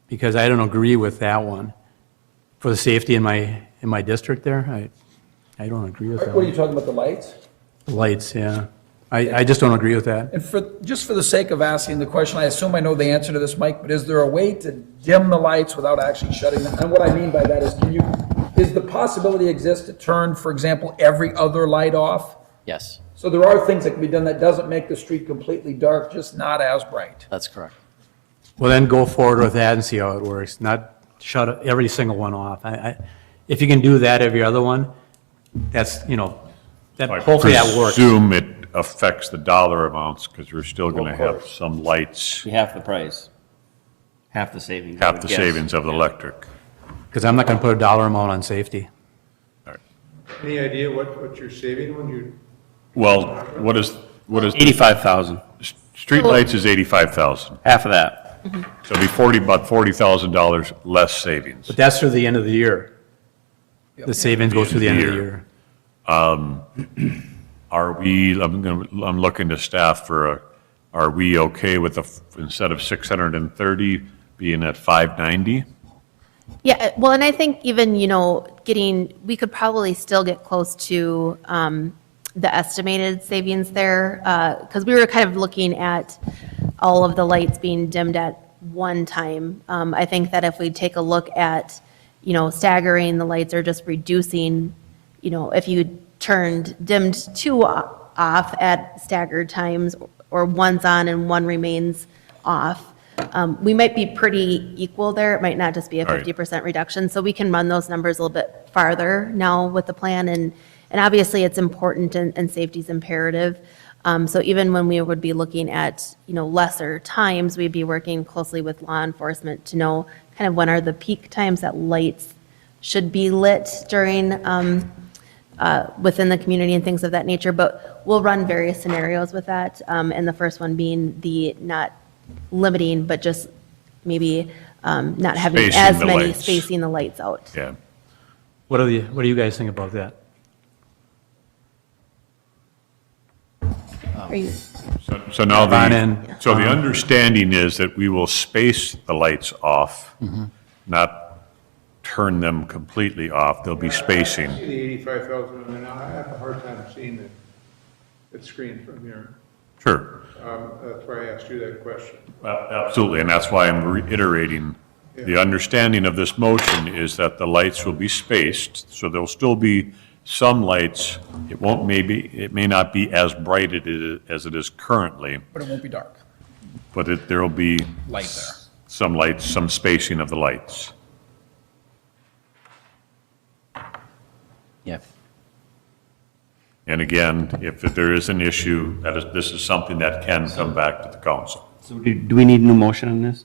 because I don't agree with that one. For the safety in my district there, I don't agree with that What are you one. talking about, the lights? Lights, yeah. I just don't agree with that. And just for the sake of asking the question, I assume I know the answer to this, Mike, but is there a way to dim the lights without actually shutting them? And what I mean by that is, is the possibility exist to turn, for example, every other light off? Yes, So there are things that can be done that doesn't make the street completely dark, just not as bright. that's correct. Well, then go forward with that and see how it works, not shut every single one off. If you can do that every other one, that's, that hopefully that works. Presume it affects the dollar amounts because we're still going to have some lights, Half the price, half the savings. half the savings of the electric. Because I'm not going to put a dollar amount on safety. Any idea what you're saving when you, Well, what is, 85,000, street lights is 85,000. half of that. So it'll be about $40,000 less savings. But that's through the end of the year. The savings goes through the end of the year. Are we, I'm looking to staff are we okay with instead of 630 being at 590? Yeah, well, and I think even, we could probably still get close to the estimated savings there, because we were kind of looking at all of the lights being dimmed at one time. I think that if we take a look at, staggering the lights or just reducing, if you dimmed two off at staggered times, or one's on and one remains off, we might be pretty equal there. It might not just be a All right. 50% reduction. So we can run those numbers a little bit farther now with the plan and And obviously, it's important and safety is imperative. So even when we would be looking at, lesser times, we'd be working closely with law enforcement to know kind of when are the peak times that lights should be lit during, within the community and things of that nature. But we'll run various scenarios with that. And the first one being the not limiting, but just maybe not having Spacing as the many, lights. spacing the lights out. Yeah. What do you guys think about that? Are you, So now On in. so the understanding is that we will space the lights off, not turn them completely off. There'll be spacing. I see the 85,000, and I have a hard time seeing it screened from here. Sure. That's why I asked you that question. Absolutely, and that's why I'm reiterating. The understanding of this motion is that the lights will be spaced, so there'll still be some lights. It may not be as bright as it is currently, But it won't be dark. but there'll be Light there. some lights, some spacing of the lights. Yeah. And again, if there is an issue, this is something that can come back to the council. So do we need a new motion on this?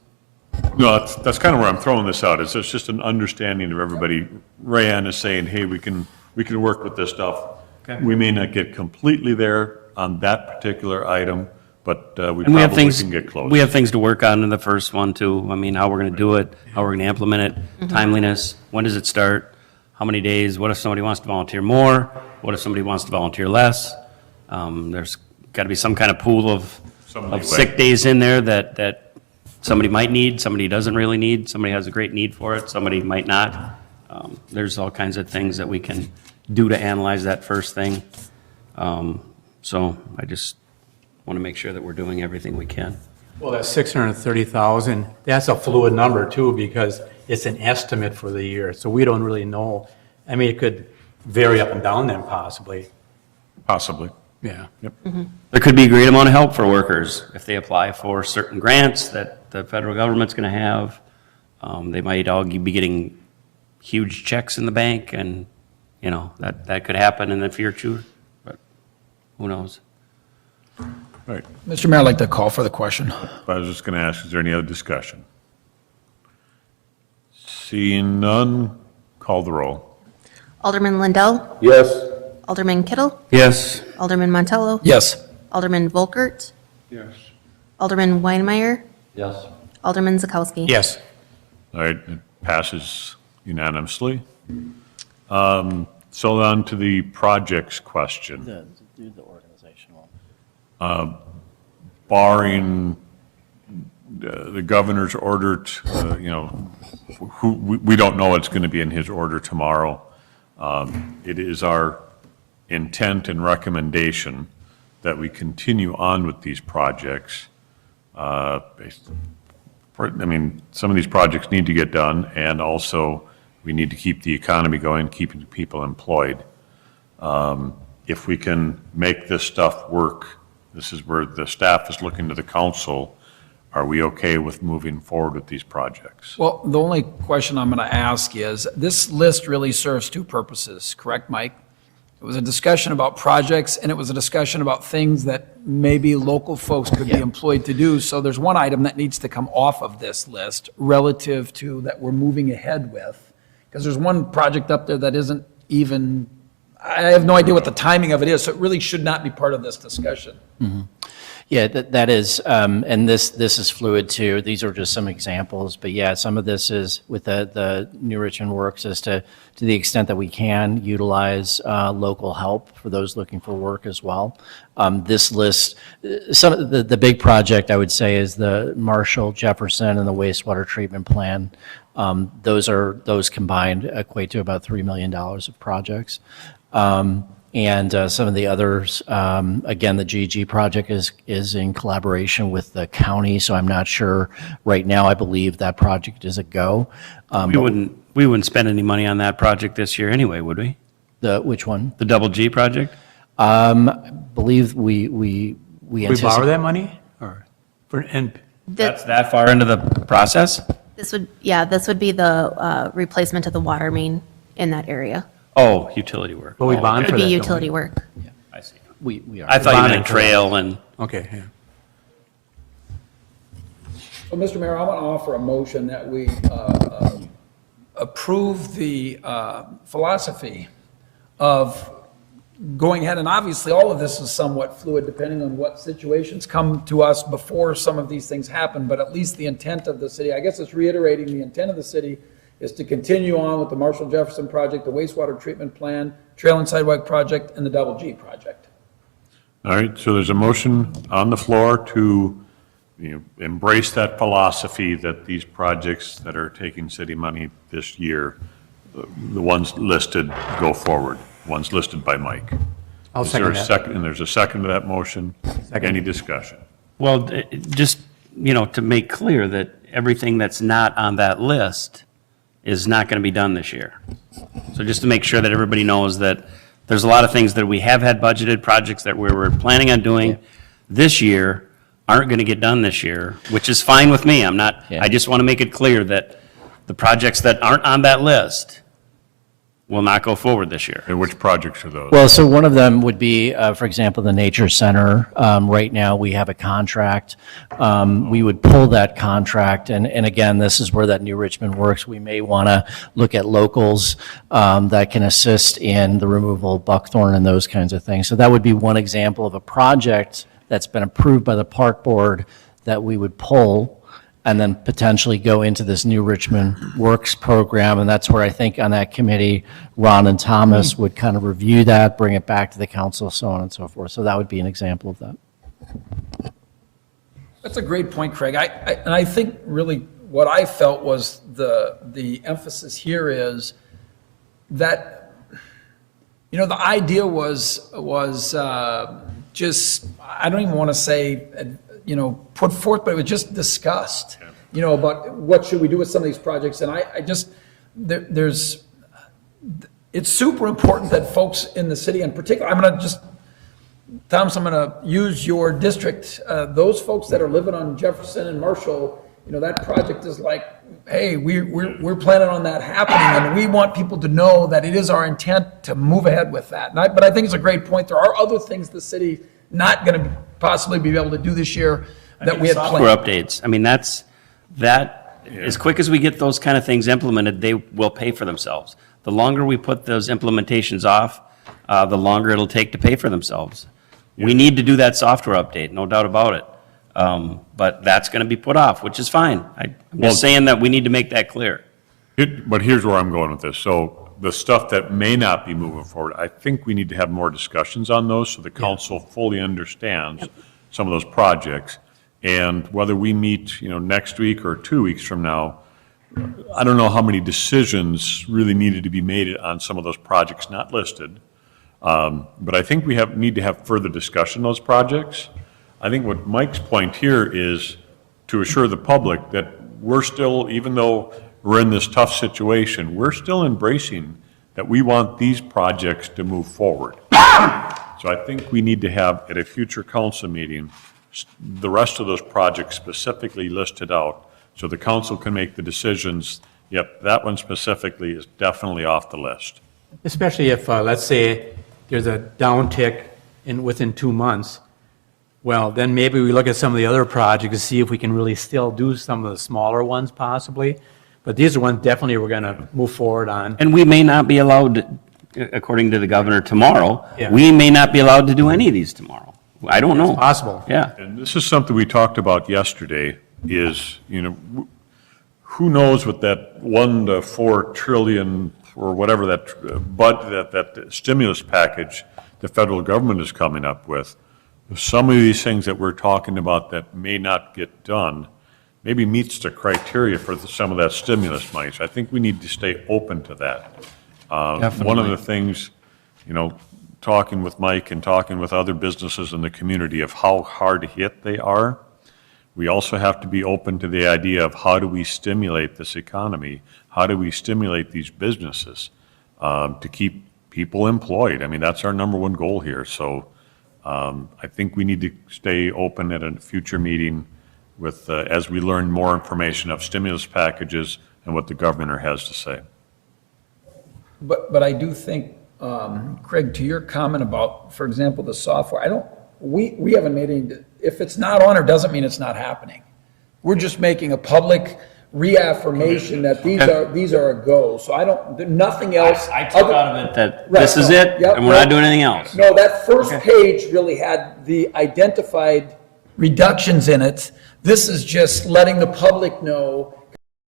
No, that's kind of where I'm throwing this out. It's just an understanding of everybody. Rayanne is saying, hey, we can work with this stuff. Okay. We may not get completely there on that particular item, but we And we have probably things, can get close. we have things to work on in the first one too. I mean, how we're gonna do it, how we're gonna implement it, timeliness, when does it start? How many days? What if somebody wants to volunteer more? What if somebody wants to volunteer less? There's gotta be some kind of pool of Some sick leeway. days in there that somebody might need, somebody doesn't really need, somebody has a great need for it, somebody might not. There's all kinds of things that we can do to analyze that first thing. So I just want to make sure that we're doing everything we can. Well, that 630,000, that's a fluid number too, because it's an estimate for the year, so we don't really know. I mean, it could vary up and down then possibly. Possibly. Yeah. Yep. There could be a great amount of help for workers if they apply for certain grants that the federal government's going to have. They might all be getting huge checks in the bank, and, that could happen in the future, but who knows? Right. Mr. Mayor, I'd like to call for the question. I was just going to ask, is there any other discussion? Seeing none, call the roll. Alderman Lindell, Yes. Alderman Kittle, Yes, Alderman Montello, Yes. Alderman Volkert, Yes. Alderman Weinmeier, Yes. Alderman Zakowski. Yes. All right, it passes unanimously. So on to the projects question. Do the organizational. Barring the governor's order, we don't know what's going to be in his order tomorrow. It is our intent and recommendation that we continue on with these projects. I mean, some of these projects need to get done, and also we need to keep the economy going, keeping people employed. If we can make this stuff work, this is where the staff is looking to the council. Are we okay with moving forward with these projects? Well, the only question I'm going to ask is, this list really serves two purposes, correct, Mike? It was a discussion about projects, and it was a discussion about things that maybe local folks could be employed to do. So there's one item that needs to come off of this list relative to that we're moving ahead with. Because there's one project up there that isn't even, I have no idea what the timing of it is, so it really should not be part of this discussion. Yeah, that is, and this is fluid too. These are just some examples, but yeah, some of this is with the New Richmond Works is to the extent that we can utilize local help for those looking for work as well. This list, some of the big project I would say is the Marshall, Jefferson, and the wastewater treatment plan. Those combined equate to about $3 million of projects. And some of the others, again, the GG project is in collaboration with the county, so I'm not sure right now. I believe that project is a go. we wouldn't spend any money on that project this year anyway, would we? Which one? The Double G project? Believe we We borrow anticipate. that money? Or, and That's that far into the process? This would be the replacement of the water main in that area. Oh, utility work. But we Oh, bond It for would that, be don't we? utility work. I see. We are. I thought you Bonding meant for that. trail and, Okay, yeah. So, Mr. Mayor, I want to offer a motion that we approve the philosophy of going ahead, and obviously, all of this is somewhat fluid depending on what situations come to us before some of these things happen, but at least the intent of the city, I guess it's reiterating the intent of the city is to continue on with the Marshall Jefferson project, the wastewater treatment plan, trail and sidewalk project, and the Double G project. All right, so there's a motion on the floor to, embrace that philosophy that these projects that are taking city money this year, the ones listed go forward, ones listed by Mike. I'll Is there second a that. second? And there's a second to that motion? Second. Any discussion? well, just, to make clear that everything that's not on that list is not going to be done this year. So just to make sure that everybody knows that there's a lot of things that we have had budgeted, projects that we were planning on doing this year aren't going to get done this year, which is fine with me. Yeah. I just want to make it clear that the projects that aren't on that list will not go forward this year. And which projects are those? Well, so one of them would be, for example, the Nature Center. Right now, we have a contract. We would pull that contract, and again, this is where that New Richmond works. We may want to look at locals that can assist in the removal of buckthorn and those kinds of things. So that would be one example of a project that's been approved by the park board that we would pull and then potentially go into this New Richmond Works program. And that's where I think on that committee, Ron and Thomas would kind of review that, bring it back to the council, so on and so forth. So that would be an example of that. That's a great point, Craig. And I think really what I felt was the emphasis here is that, the idea was just, I don't even want to say, put forth, but it was just discussed, about what should we do with some of these projects. And I just, it's super important that folks in the city in particular, I'm going to just, Thomas, I'm going to use your district. Those folks that are living on Jefferson and Marshall, that project is like, hey, we're planning on that happening, and we want people to know that it is our intent to move ahead with that. But I think it's a great point. There are other things the city not going to possibly be able to do this year that we had Software planned. updates, I mean, as quick as we get those kind of things implemented, they will pay for themselves. The longer we put those implementations off, the longer it'll take to pay for themselves. We need to do that software update, no doubt about it. But that's going to be put off, which is fine. I'm just saying that we need to make that clear. But here's where I'm going with this. So the stuff that may not be moving forward, I think we need to have more discussions on those so the council fully understands some of those projects. And whether we meet, next week or 2 weeks from now, I don't know how many decisions really needed to be made on some of those projects not listed. But I think we need to have further discussion on those projects. I think what Mike's point here is to assure the public that we're still, even though we're in this tough situation, we're still embracing that we want these projects to move forward. So I think we need to have, at a future council meeting, the rest of those projects specifically listed out so the council can make the decisions, yep, that one specifically is definitely off the list. Especially if, let's say, there's a downtick within 2 months. Well, then maybe we look at some of the other projects to see if we can really still do some of the smaller ones possibly. But these are ones definitely we're going to move forward on. And we may not be allowed, according to the governor tomorrow, Yeah. we may not be allowed to do any of these tomorrow. I don't know. Possible. Yeah. And this is something we talked about yesterday, is, who knows what that 1 to 4 trillion or whatever that stimulus package the federal government is coming up with. Some of these things that we're talking about that may not get done maybe meets the criteria for some of that stimulus money. So I think we need to stay open to that. One of the things, talking with Mike and talking with other businesses in the community of how hard hit they are, we also have to be open to the idea of how do we stimulate this economy? How do we stimulate these businesses to keep people employed? I mean, that's our number one goal here. So I think we need to stay open at a future meeting with, as we learn more information of stimulus packages and what the governor has to say. But I do think, Craig, to your comment about, for example, the software, we haven't made any, if it's not on, or doesn't mean it's not happening. We're just making a public reaffirmation that these are a go. So nothing else. I took out of it that Right, this is no, it, yep, and we're not doing anything else. No, that first page really had the identified reductions in it. This is just letting the public know,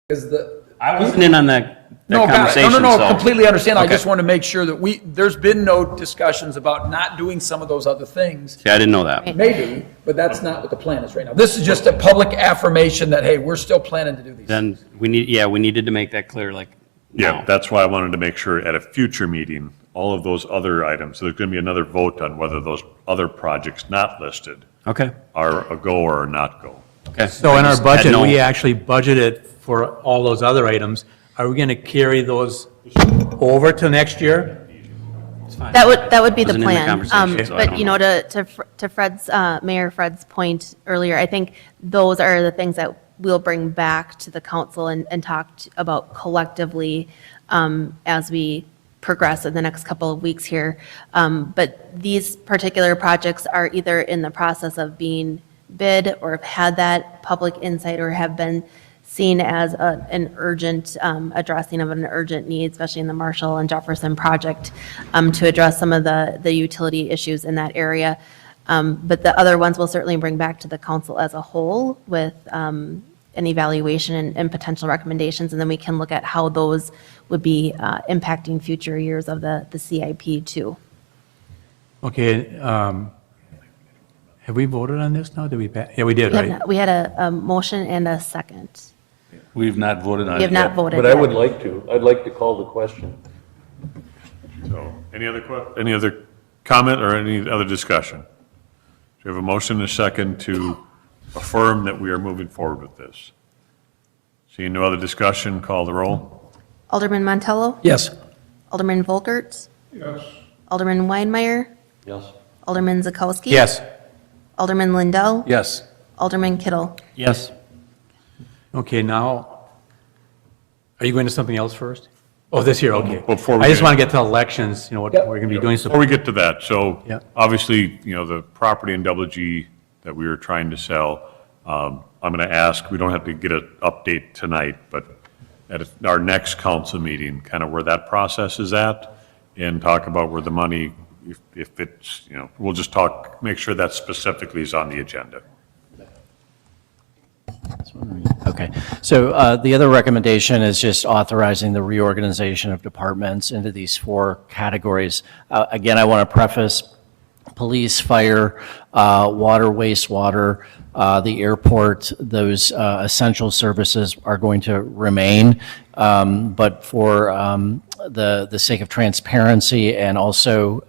because I wasn't in on that no, got it. conversation, No, so. completely understand. I Okay. just want to make sure that there's been no discussions about not doing some of those other things. See, I didn't know that. Maybe, but that's not what the plan is right now. This is just a public affirmation that, hey, we're still planning to do these. Then we needed to make that clear, like, Yeah, now. that's why I wanted to make sure at a future meeting, all of those other items, so there's going to be another vote on whether those other projects not listed Okay, are a go or a not go. okay. So I in our just had budget, no- we actually budgeted for all those other items. Are we going to carry those over to next year? That would be the Wasn't in the plan. conversation, so I But, don't you know, to Fred's, Mayor Fred's point earlier, I think those are the things that we'll bring back to the council and talk about collectively as we progress in the next couple of weeks here. But these particular projects are either in the process of being bid or have had that public insight or have been seen as an urgent, addressing of an urgent need, especially in the Marshall and Jefferson project, to address some of the utility issues in that area. But the other ones we'll certainly bring back to the council as a whole with an evaluation and potential recommendations, and then we can look at how those would be impacting future years of the CIP too. Okay, have we voted on this now? Did we, yeah, we did, right? We had a motion and a second. We've not voted on it We have not yet, voted But I yet. would like to. I'd like to call the question. So, any other comment or any other discussion? Do you have a motion and a second to affirm that we are moving forward with this? Seeing no other discussion, call the roll. Alderman Montello? Yes. Alderman Volkert? Yes. Alderman Weinmeier? Yes. Alderman Zakowski? Yes. Alderman Lindell? Yes. Alderman Kittle? Yes. Okay, now, are you going to something else first? Oh, this year, okay. Before we I just get- want to get to elections, you know, what Yep. we're going to be doing. Before we get to that, so Yeah. obviously, you know, the property in Double G that we were trying to sell, I'm going to ask, we don't have to get an update tonight, but at our next council meeting, kind of where that process is at, and talk about where the money, if it's, you know, we'll just talk, make sure that specifically is on the agenda. Okay, so the other recommendation is just authorizing the reorganization of departments into these 4 categories. Again, I want to preface, police, fire, water, wastewater, the airport, those essential services are going to remain. But for the sake of transparency and also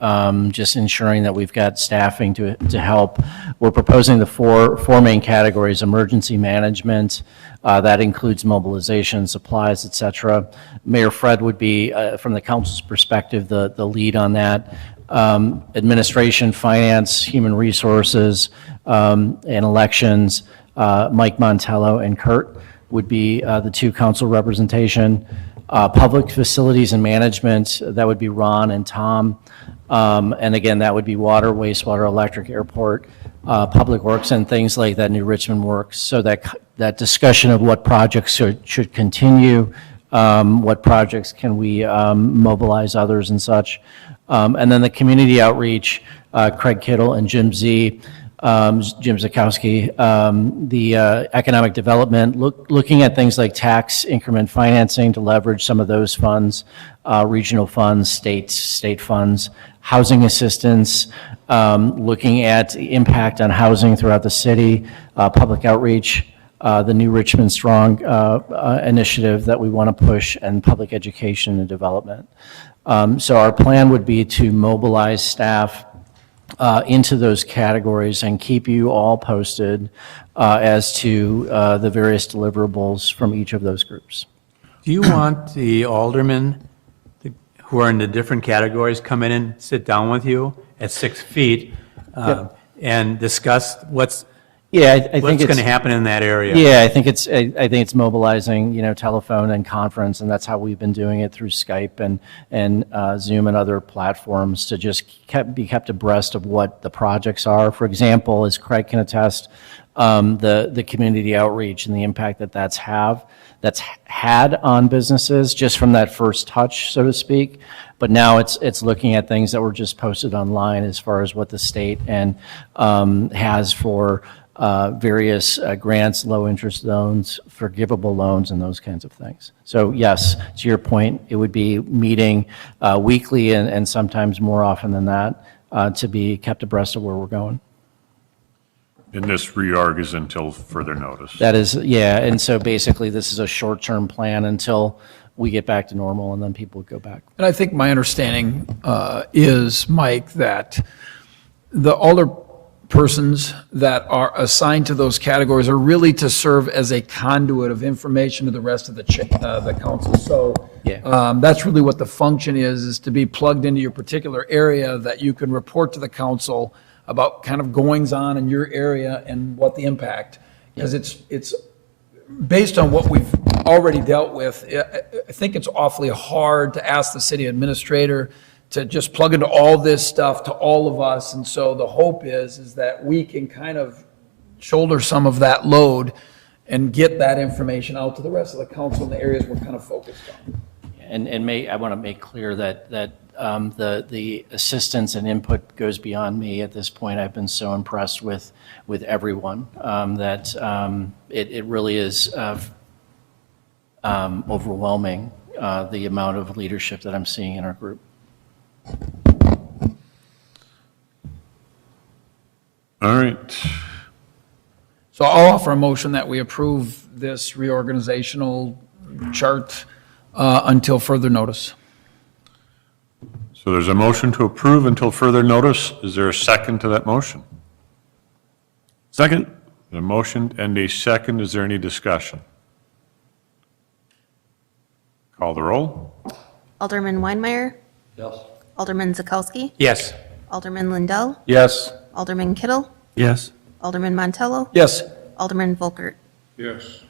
just ensuring that we've got staffing to help, we're proposing the four main categories: emergency management, that includes mobilization, supplies, et cetera. Mayor Fred would be, from the council's perspective, the lead on that. Administration, finance, human resources, and elections, Mike Montello and Kurt would be the 2 council representation. Public facilities and management, that would be Ron and Tom. And again, that would be water, wastewater, electric, airport, public works, and things like that, New Richmond Works. So that discussion of what projects should continue, what projects can we mobilize others and such. And then the community outreach, Craig Kittle and Jim Zakowski, the economic development, looking at things like tax increment financing to leverage some of those funds, regional funds, state funds, housing assistance, looking at impact on housing throughout the city, public outreach, the New Richmond Strong initiative that we want to push, and public education and development. So our plan would be to mobilize staff into those categories and keep you all posted as to the various deliverables from each of those groups. Do you want the aldermen who are in the different categories come in and sit down with you at 6 feet and discuss what's Yeah, I think What's it's. going to happen in that area? Yeah, I think it's mobilizing, telephone and conference, and that's how we've been doing it through Skype and Zoom and other platforms to just be kept abreast of what the projects are. For example, as Craig can attest, the community outreach and the impact that's had on businesses just from that first touch, so to speak. But now it's looking at things that were just posted online as far as what the state and has for various grants, low-interest loans, forgivable loans, and those kinds of things. So yes, to your point, it would be meeting weekly and sometimes more often than that to be kept abreast of where we're going. And this reorg is until further notice. That is, yeah, and so basically this is a short-term plan until we get back to normal and then people go back. And I think my understanding is, Mike, that the alder persons that are assigned to those categories are really to serve as a conduit of information to the rest of the council. So Yeah. that's really what the function is to be plugged into your particular area that you can report to the council about kind of goings on in your area and what the impact. Because it's based on what we've already dealt with, I think it's awfully hard to ask the city administrator to just plug into all this stuff to all of us. And so the hope is that we can kind of shoulder some of that load and get that information out to the rest of the council in the areas we're kind of focused on. And I want to make clear that the assistance and input goes beyond me at this point. I've been so impressed with everyone that it really is overwhelming, the amount of leadership that I'm seeing in our group. All right. So I'll offer a motion that we approve this reorganizational chart until further notice. So there's a motion to approve until further notice. Is there a second to that motion? Second? A motion and a second. Is there any discussion? Call the roll. Alderman Weinmeier, Yes. Alderman Zakowski, Yes. Alderman Lindell, Yes. Alderman Kittle, Yes. Alderman Montello, Yes. Alderman Volkert. Yes.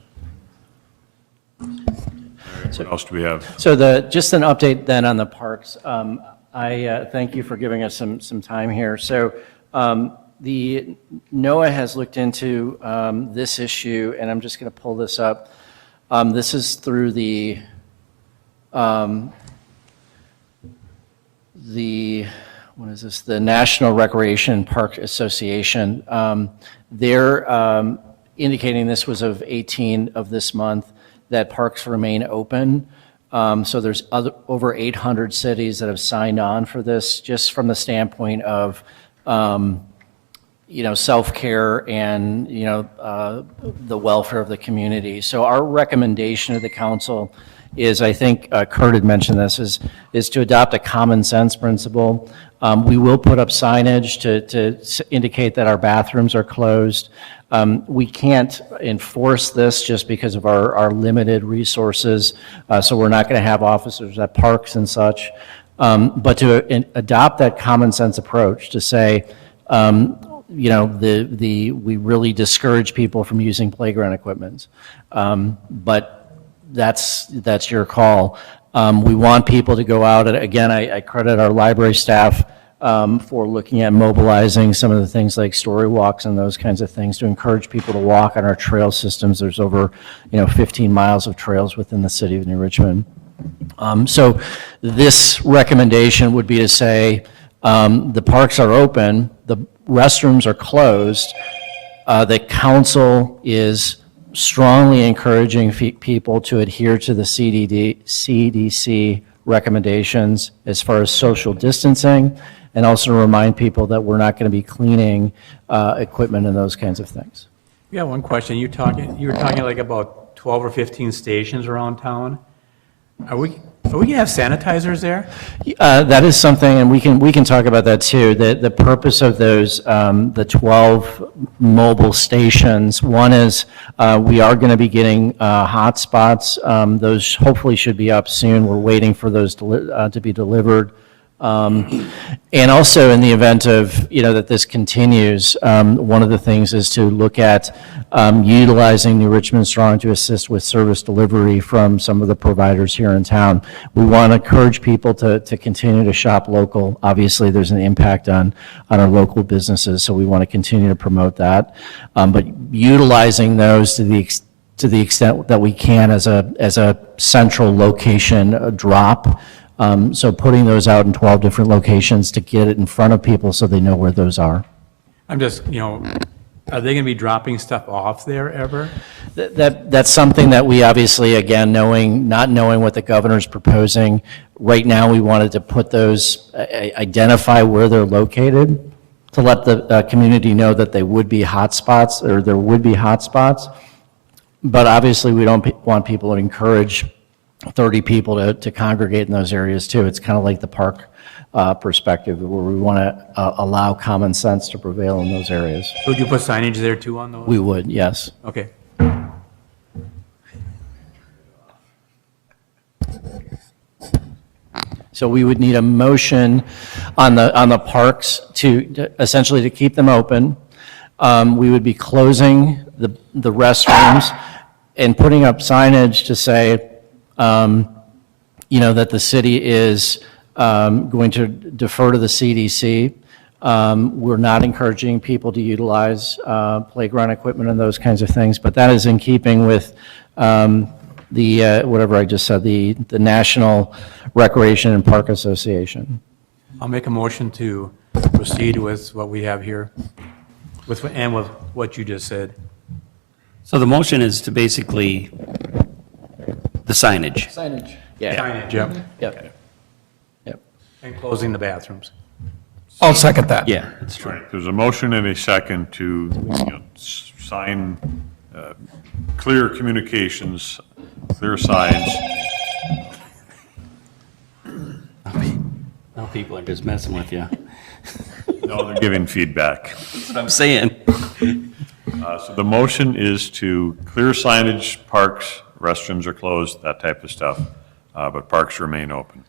What else do we have? So just an update then on the parks. I thank you for giving us some time here. So the NOAA has looked into this issue, and I'm just going to pull this up. This is through the what is this? The National Recreation Park Association. They're indicating this was of 18 of this month, that parks remain open. So there's over 800 cities that have signed on for this, just from the standpoint of, self-care and, the welfare of the community. So our recommendation to the council is, I think Kurt had mentioned this, is to adopt a common sense principle. We will put up signage to indicate that our bathrooms are closed. We can't enforce this just because of our limited resources, so we're not going to have officers at parks and such. But to adopt that common sense approach to say, we really discourage people from using playground equipment. But that's your call. We want people to go out, and again, I credit our library staff for looking at mobilizing some of the things like story walks and those kinds of things to encourage people to walk on our trail systems. There's over 15 miles of trails within the city of New Richmond. So this recommendation would be to say the parks are open, the restrooms are closed, the council is strongly encouraging people to adhere to the CDC recommendations as far as social distancing, and also to remind people that we're not going to be cleaning equipment and those kinds of things. Yeah, one question. You were talking like about 12 or 15 stations around town. Are we going to have sanitizers there? That is something, and we can talk about that too. The purpose of those, the 12 mobile stations, one is we are going to be getting hot spots. Those hopefully should be up soon. We're waiting for those to be delivered. And also in the event of, that this continues, one of the things is to look at utilizing New Richmond Strong to assist with service delivery from some of the providers here in town. We want to encourage people to continue to shop local. Obviously, there's an impact on our local businesses, so we want to continue to promote that. But utilizing those to the extent that we can as a central location drop. So putting those out in 12 different locations to get it in front of people so they know where those are. I'm just, are they going to be dropping stuff off there ever? That's something that we obviously, again, not knowing what the governor's proposing, right now we wanted to put those, identify where they're located to let the community know that they would be hotspots, or there would be hotspots. But obviously, we don't want people to encourage 30 people to congregate in those areas too. It's kind of like the park perspective, where we want to allow common sense to prevail in those areas. Would you put signage there too on those? We would, yes. Okay. So we would need a motion on the parks to essentially to keep them open. We would be closing the restrooms and putting up signage to say, that the city is going to defer to the CDC. We're not encouraging people to utilize playground equipment and those kinds of things, but that is in keeping with whatever I just said, the National Recreation and Park Association. I'll make a motion to proceed with what we have here, with what you just said. So the motion is to basically, the signage. Signage. Yeah. Signage, yep. Yep. Yep. And closing the bathrooms. I'll second that. Yeah, that's true. Right, there's a motion and a second to, sign clear communications, clear signs. Now people are just messing with you. No, they're giving feedback. That's what I'm saying. So the motion is to clear signage, parks, restrooms are closed, that type of stuff, but parks remain open.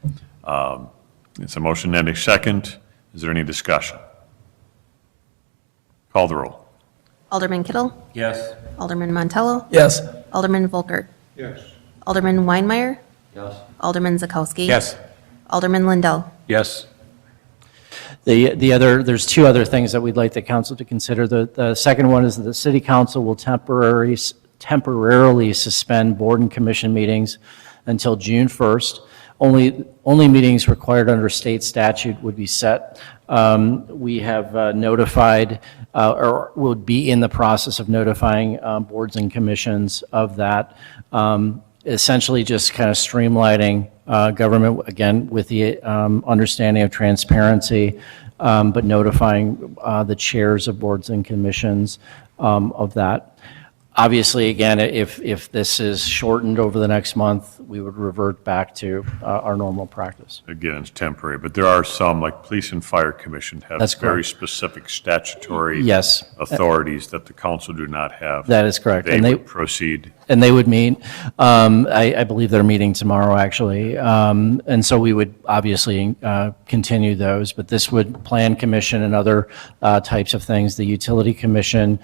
It's a motion and a second. Is there any discussion? Call the roll. Alderman Kittle? Yes. Alderman Montello? Yes. Alderman Volkert? Yes. Alderman Weinmeier? Yes. Alderman Zakowski? Yes. Alderman Lindell? Yes. There's two other things that we'd like the council to consider. The second one is that the city council will temporarily suspend board and commission meetings until June 1st. Only meetings required under state statute would be set. We have notified, or would be in the process of notifying boards and commissions of that. Essentially just kind of streamlining government, again, with the understanding of transparency, but notifying the chairs of boards and commissions of that. Obviously, again, if this is shortened over the next month, we would revert back to our normal practice. Again, it's temporary, but there are some, like Police and Fire Commission, have That's very correct. specific statutory Yes. authorities that the council do not have. That is correct. They And they would proceed. And they would meet. I believe they're meeting tomorrow, actually. And so we would obviously continue those, but this would Plan Commission and other types of things, the Utility Commission,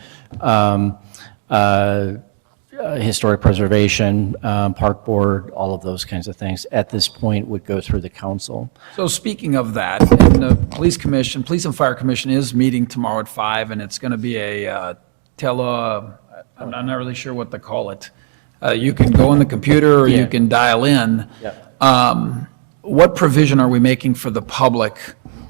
Historic Preservation, Park Board, all of those kinds of things, at this point would go through the council. So speaking of that, and the Police and Fire Commission is meeting tomorrow at 5, and it's going to be a I'm not really sure what to call it. You can go on the computer or you Yeah. can dial in. What provision are we making for the public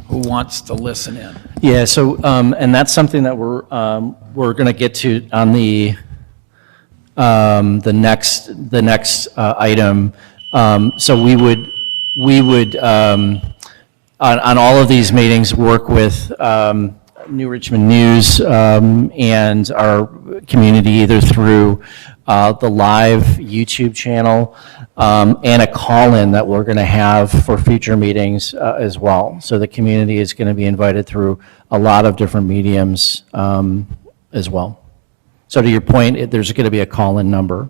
who wants to listen in? Yeah, so, and that's something that we're going to get to on the next item. So we would on all of these meetings, work with New Richmond News and our community, either through the live YouTube channel and a call-in that we're going to have for future meetings as well. So the community is going to be invited through a lot of different mediums as well. So to your point, there's going to be a call-in number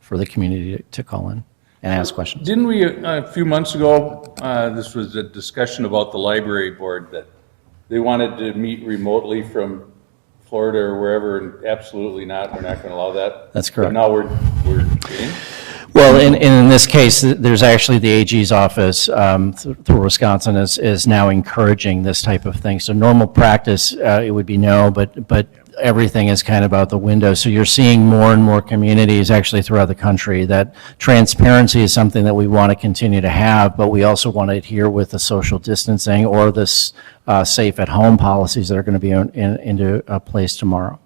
for the community to call in and ask questions. Didn't we, a few months ago, this was a discussion about the library board, that they wanted to meet remotely from Florida or wherever, and absolutely not, we're not going to allow that? That's correct. But now we're in? Well, in this case, there's actually the AG's office through Wisconsin is now encouraging this type of thing. So normal practice, it would be no, but everything is kind of out the window. So you're seeing more and more communities actually throughout the country that transparency is something that we want to continue to have, but we also want to adhere with the social distancing or this safe at home policies that are going to be into place tomorrow.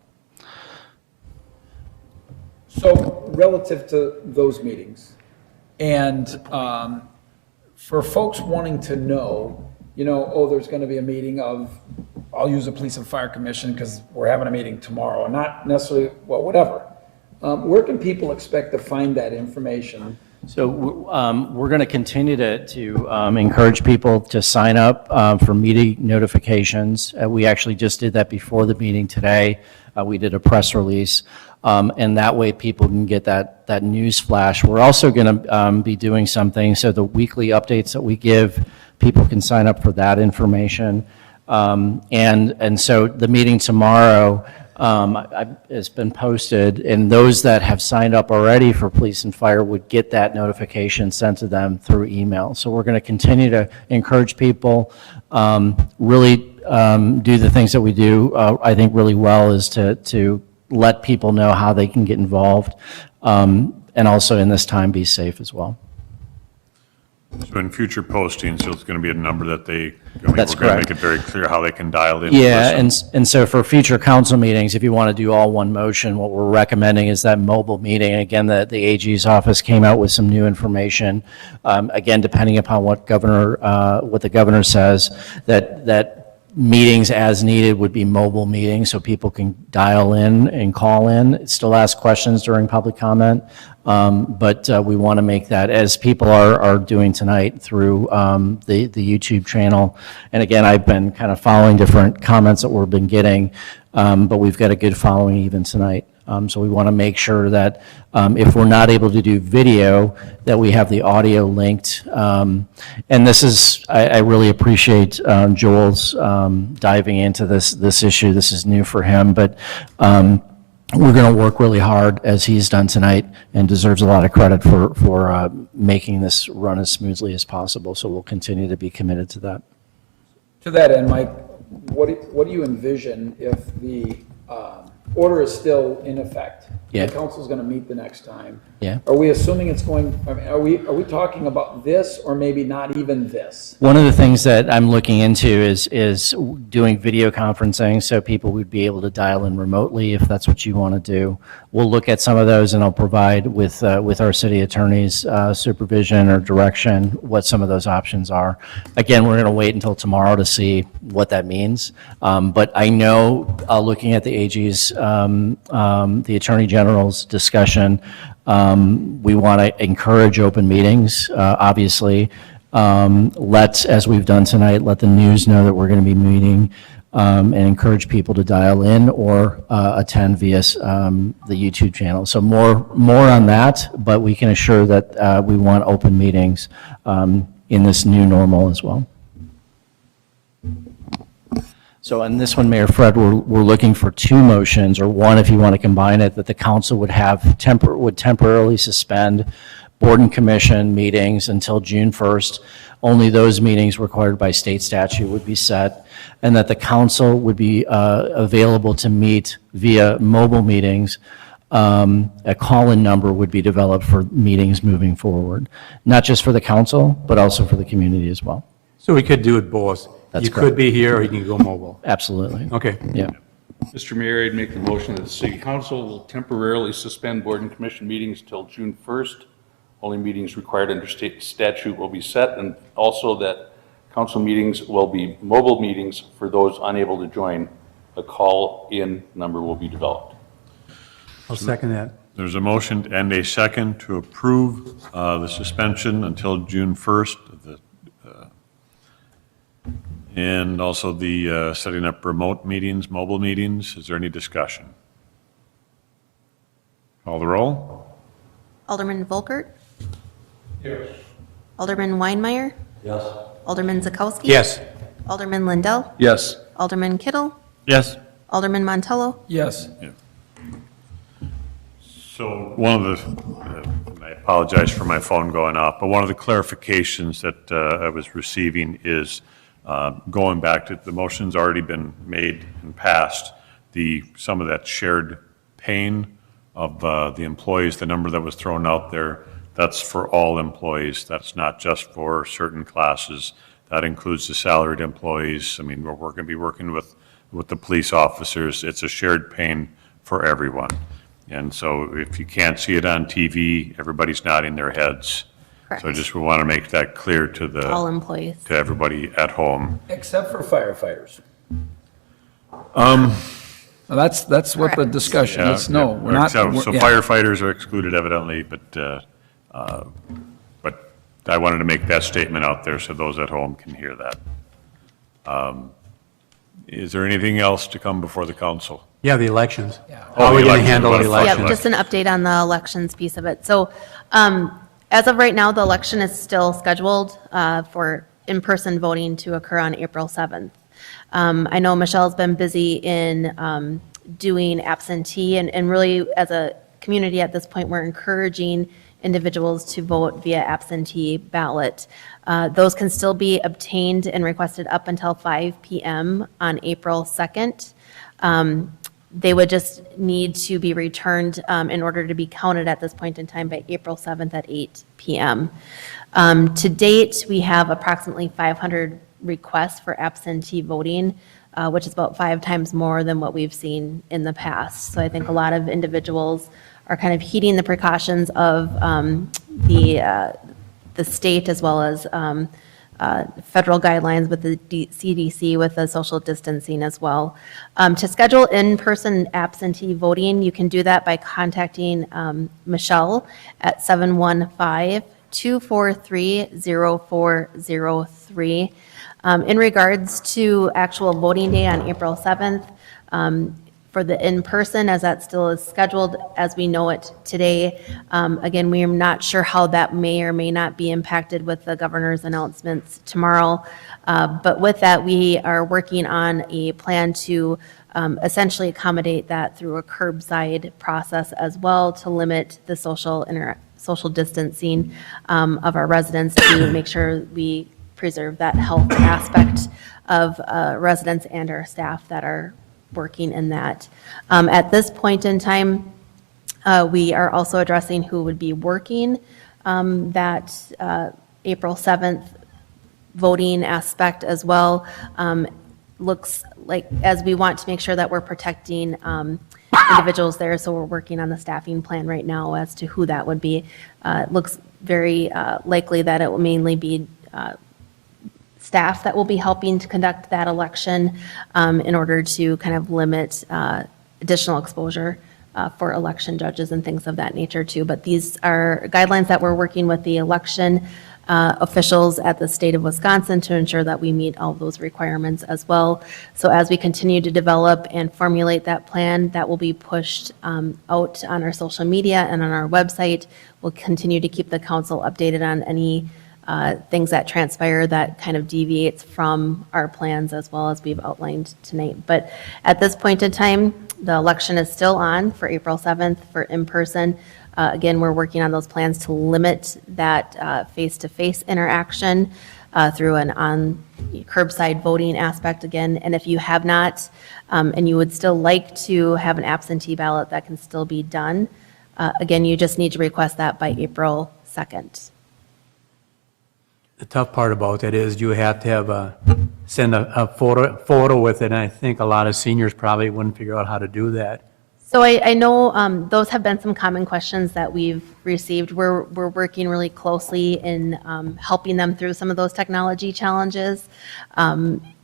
So relative to those meetings, and for folks wanting to know, oh, there's going to be a meeting of, I'll use the Police and Fire Commission because we're having a meeting tomorrow, not necessarily, well, whatever. Where can people expect to find that information? So we're going to continue to encourage people to sign up for meeting notifications. We actually just did that before the meeting today. We did a press release, and that way people can get that news flash. We're also going to be doing something, so the weekly updates that we give, people can sign up for that information. And so the meeting tomorrow has been posted, and those that have signed up already for police and fire would get that notification sent to them through email. So we're going to continue to encourage people, really do the things that we do, I think really well, is to let people know how they can get involved, and also in this time be safe as well. So in future postings, there's going to be a number that That's we're going to correct. make it very clear how they can dial in. Yeah, and listen. and so for future council meetings, if you want to do all one motion, what we're recommending is that mobile meeting. Again, the AG's office came out with some new information. Again, depending upon what the governor says, that meetings as needed would be mobile meetings, so people can dial in and call in, still ask questions during public comment. But we want to make that, as people are doing tonight through the YouTube channel. And again, I've been kind of following different comments that we've been getting, but we've got a good following even tonight. So we want to make sure that if we're not able to do video, that we have the audio linked. And this is, I really appreciate Joel's diving into this issue. This is new for him, but we're going to work really hard, as he's done tonight, and deserves a lot of credit for making this run as smoothly as possible. So we'll continue to be committed to that. To that end, Mike, what do you envision if the order is still in effect? Yeah. The council's going to meet the next time. Yeah. Are we assuming it's going, I mean, are we talking about this, or maybe not even this? One of the things that I'm looking into is doing video conferencing, so people would be able to dial in remotely if that's what you want to do. We'll look at some of those, and I'll provide with our city attorney's supervision or direction what some of those options are. Again, we're going to wait until tomorrow to see what that means. But I know, looking at the AG's, the Attorney General's discussion, we want to encourage open meetings, obviously. As we've done tonight, let the news know that we're going to be meeting, and encourage people to dial in or attend via the YouTube channel. So more on that, but we can assure that we want open meetings in this new normal as well. So on this one, Mayor Fred, we're looking for two motions, or one if you want to combine it, that the council would temporarily suspend board and commission meetings until June 1st. Only those meetings required by state statute would be set, and that the council would be available to meet via mobile meetings. A call-in number would be developed for meetings moving forward, not just for the council, but also for the community as well. So we could do it both. That's You correct. could be here, or you can go mobile. Absolutely. Okay. Yeah. Mr. Mayor, I'd make the motion that the city council will temporarily suspend board and commission meetings till June 1st. Only meetings required under state statute will be set, and also that council meetings will be mobile meetings for those unable to join. A call-in number will be developed. I'll second that. There's a motion and a second to approve the suspension until June 1st, and also the setting up remote meetings, mobile meetings. Is there any discussion? Call the roll. Alderman Volkert, Yes. Alderman Weinmeier, Yes. Alderman Zakowski. Yes. Alderman Lindell, Yes. Alderman Kittle, Yes. Alderman Montello. Yes. So one of the, I apologize for my phone going off, but one of the clarifications that I was receiving is going back to, the motion's already been made and passed, some of that shared pain of the employees, the number that was thrown out there, that's for all employees. That's not just for certain classes. That includes the salaried employees. I mean, we're going to be working with the police officers. It's a shared pain for everyone. And so if you can't see it on TV, everybody's nodding their heads. Correct. So we want to make that clear to All employees. to everybody at home. Except for firefighters. Well, that's what the Correct. discussion Yeah, is. No, yeah. we're not. So we're- yeah. firefighters are excluded evidently, but I wanted to make that statement out there so those at home can hear that. Is there anything else to come before the council? Yeah, the elections. Yeah. How are we going to elections, handle what the about Yeah, elections? just an update on the elections piece of it. So as of right now, the election is still scheduled for in-person voting to occur on April 7th. I know Michelle's been busy in doing absentee, and really, as a community at this point, we're encouraging individuals to vote via absentee ballot. Those can still be obtained and requested up until 5 p.m. on April 2nd. They would just need to be returned in order to be counted at this point in time by April 7th at 8 p.m. To date, we have approximately 500 requests for absentee voting, which is about 5 times more than what we've seen in the past. So I think a lot of individuals are kind of heeding the precautions of the state as well as federal guidelines with the CDC with the social distancing as well. To schedule in-person absentee voting, you can do that by contacting Michelle at 715-243-0403. In regards to actual voting day on April 7th, for the in-person, as that still is scheduled as we know it today. Again, we are not sure how that may or may not be impacted with the governor's announcements tomorrow. But with that, we are working on a plan to essentially accommodate that through a curbside process as well to limit the social distancing of our residents to make sure we preserve that health aspect of residents and our staff that are working in that. At this point in time, we are also addressing who would be working that April 7th voting aspect as well. Looks like, as we want to make sure that we're protecting individuals there, so we're working on the staffing plan right now as to who that would be. It looks very likely that it will mainly be staff that will be helping to conduct that election in order to kind of limit additional exposure for election judges and things of that nature too. But these are guidelines that we're working with the election officials at the state of Wisconsin to ensure that we meet all of those requirements as well. So as we continue to develop and formulate that plan, that will be pushed out on our social media and on our website. We'll continue to keep the council updated on any things that transpire that kind of deviates from our plans as well as we've outlined tonight. But at this point in time, the election is still on for April 7th for in-person. Again, we're working on those plans to limit that face-to-face interaction through an on curbside voting aspect again. And if you have not, and you would still like to have an absentee ballot, that can still be done. Again, you just need to request that by April 2nd. The tough part about that is you have to have send a photo with it, and I think a lot of seniors probably wouldn't figure out how to do that. So I know those have been some common questions that we've received. We're working really closely in helping them through some of those technology challenges.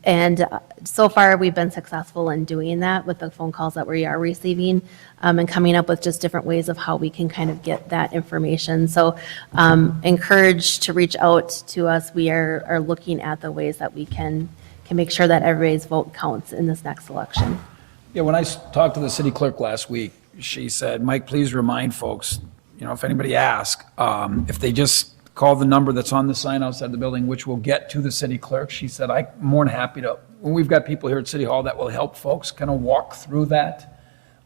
And so far, we've been successful in doing that with the phone calls that we are receiving and coming up with just different ways of how we can kind of get that information. So encouraged to reach out to us. We are looking at the ways that we can make sure that everybody's vote counts in this next election. Yeah, when I talked to the city clerk last week, she said, Mike, please remind folks, if anybody asks, if they just call the number that's on the sign outside the building, which will get to the city clerk. She said, I'm more than happy to, when we've got people here at City Hall that will help folks kind of walk through that.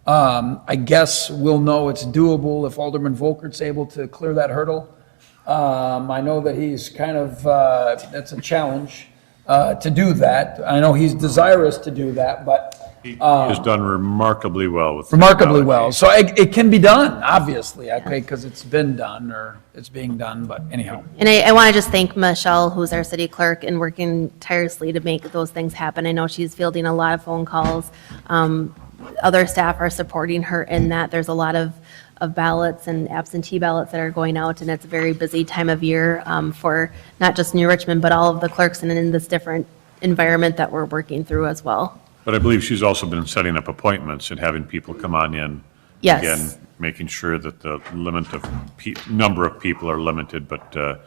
I guess we'll know it's doable if Alderman Volkert's able to clear that hurdle. I know that he's kind of, that's a challenge to do that. I know he's desirous to do that, but He has done remarkably well with. remarkably technology. well. So it can be done, obviously, okay, because it's been done or it's being done, but anyhow. And I want to just thank Michelle, who's our city clerk, and working tirelessly to make those things happen. I know she's fielding a lot of phone calls. Other staff are supporting her in that. There's a lot of ballots and absentee ballots that are going out, and it's a very busy time of year for not just New Richmond, but all of the clerks and in this different environment that we're working through as well. But I believe she's also been setting up appointments and having people come on in. Yes. Again, making sure that the limit of, number of people are limited, but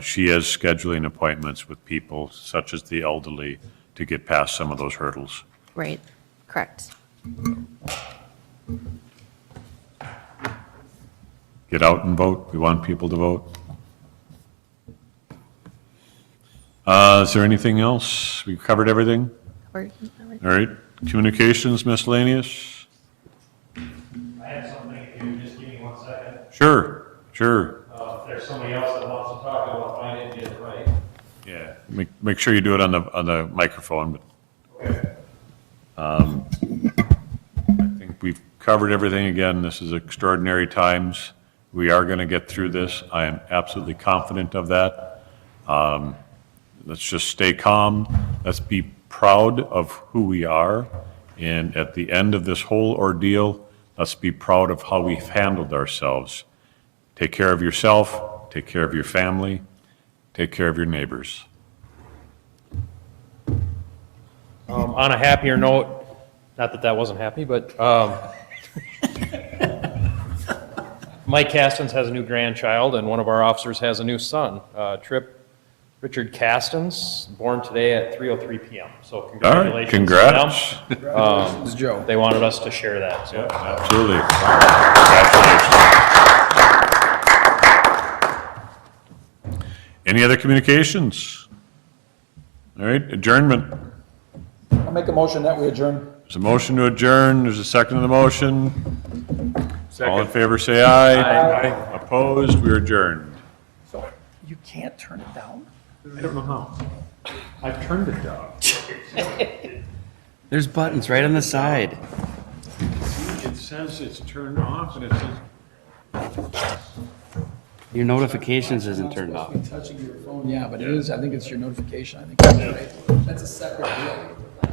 she is scheduling appointments with people such as the elderly to get past some of those hurdles. Right, correct. Get out and vote. We want people to vote. Is there anything else? We've covered everything? We're- All right. Communications miscellaneous? I have something, if you just give me 1 second. Sure, sure. If there's somebody else that wants to talk about, I didn't get it right. Yeah, make sure you do it on the microphone, but. I think we've covered everything. Again, this is extraordinary times. We are going to get through this. I am absolutely confident of that. Let's just stay calm. Let's be proud of who we are. And at the end of this whole ordeal, let's be proud of how we've handled ourselves. Take care of yourself, take care of your family, take care of your neighbors. On a happier note, not that that wasn't happy, but Mike Castens has a new grandchild, and one of our officers has a new son, Richard Castens, born today at 3:03 p.m. So All congratulations right, to congrats. them. Congratulations, Joe. They wanted us to share that, so. Absolutely. Congratulations. Any other communications? All right, adjournment. I'll make a motion that we adjourn. There's a motion to adjourn. There's a second to the motion. All in favor, say aye. Aye. Opposed, we are adjourned. So you can't turn it down? I don't know how. I've turned it down. There's buttons right on the side. It says it's turned off and it says. Your notifications isn't turned off. Touching your phone, yeah, but it is, I think it's your notification, I think that's right. That's a separate deal.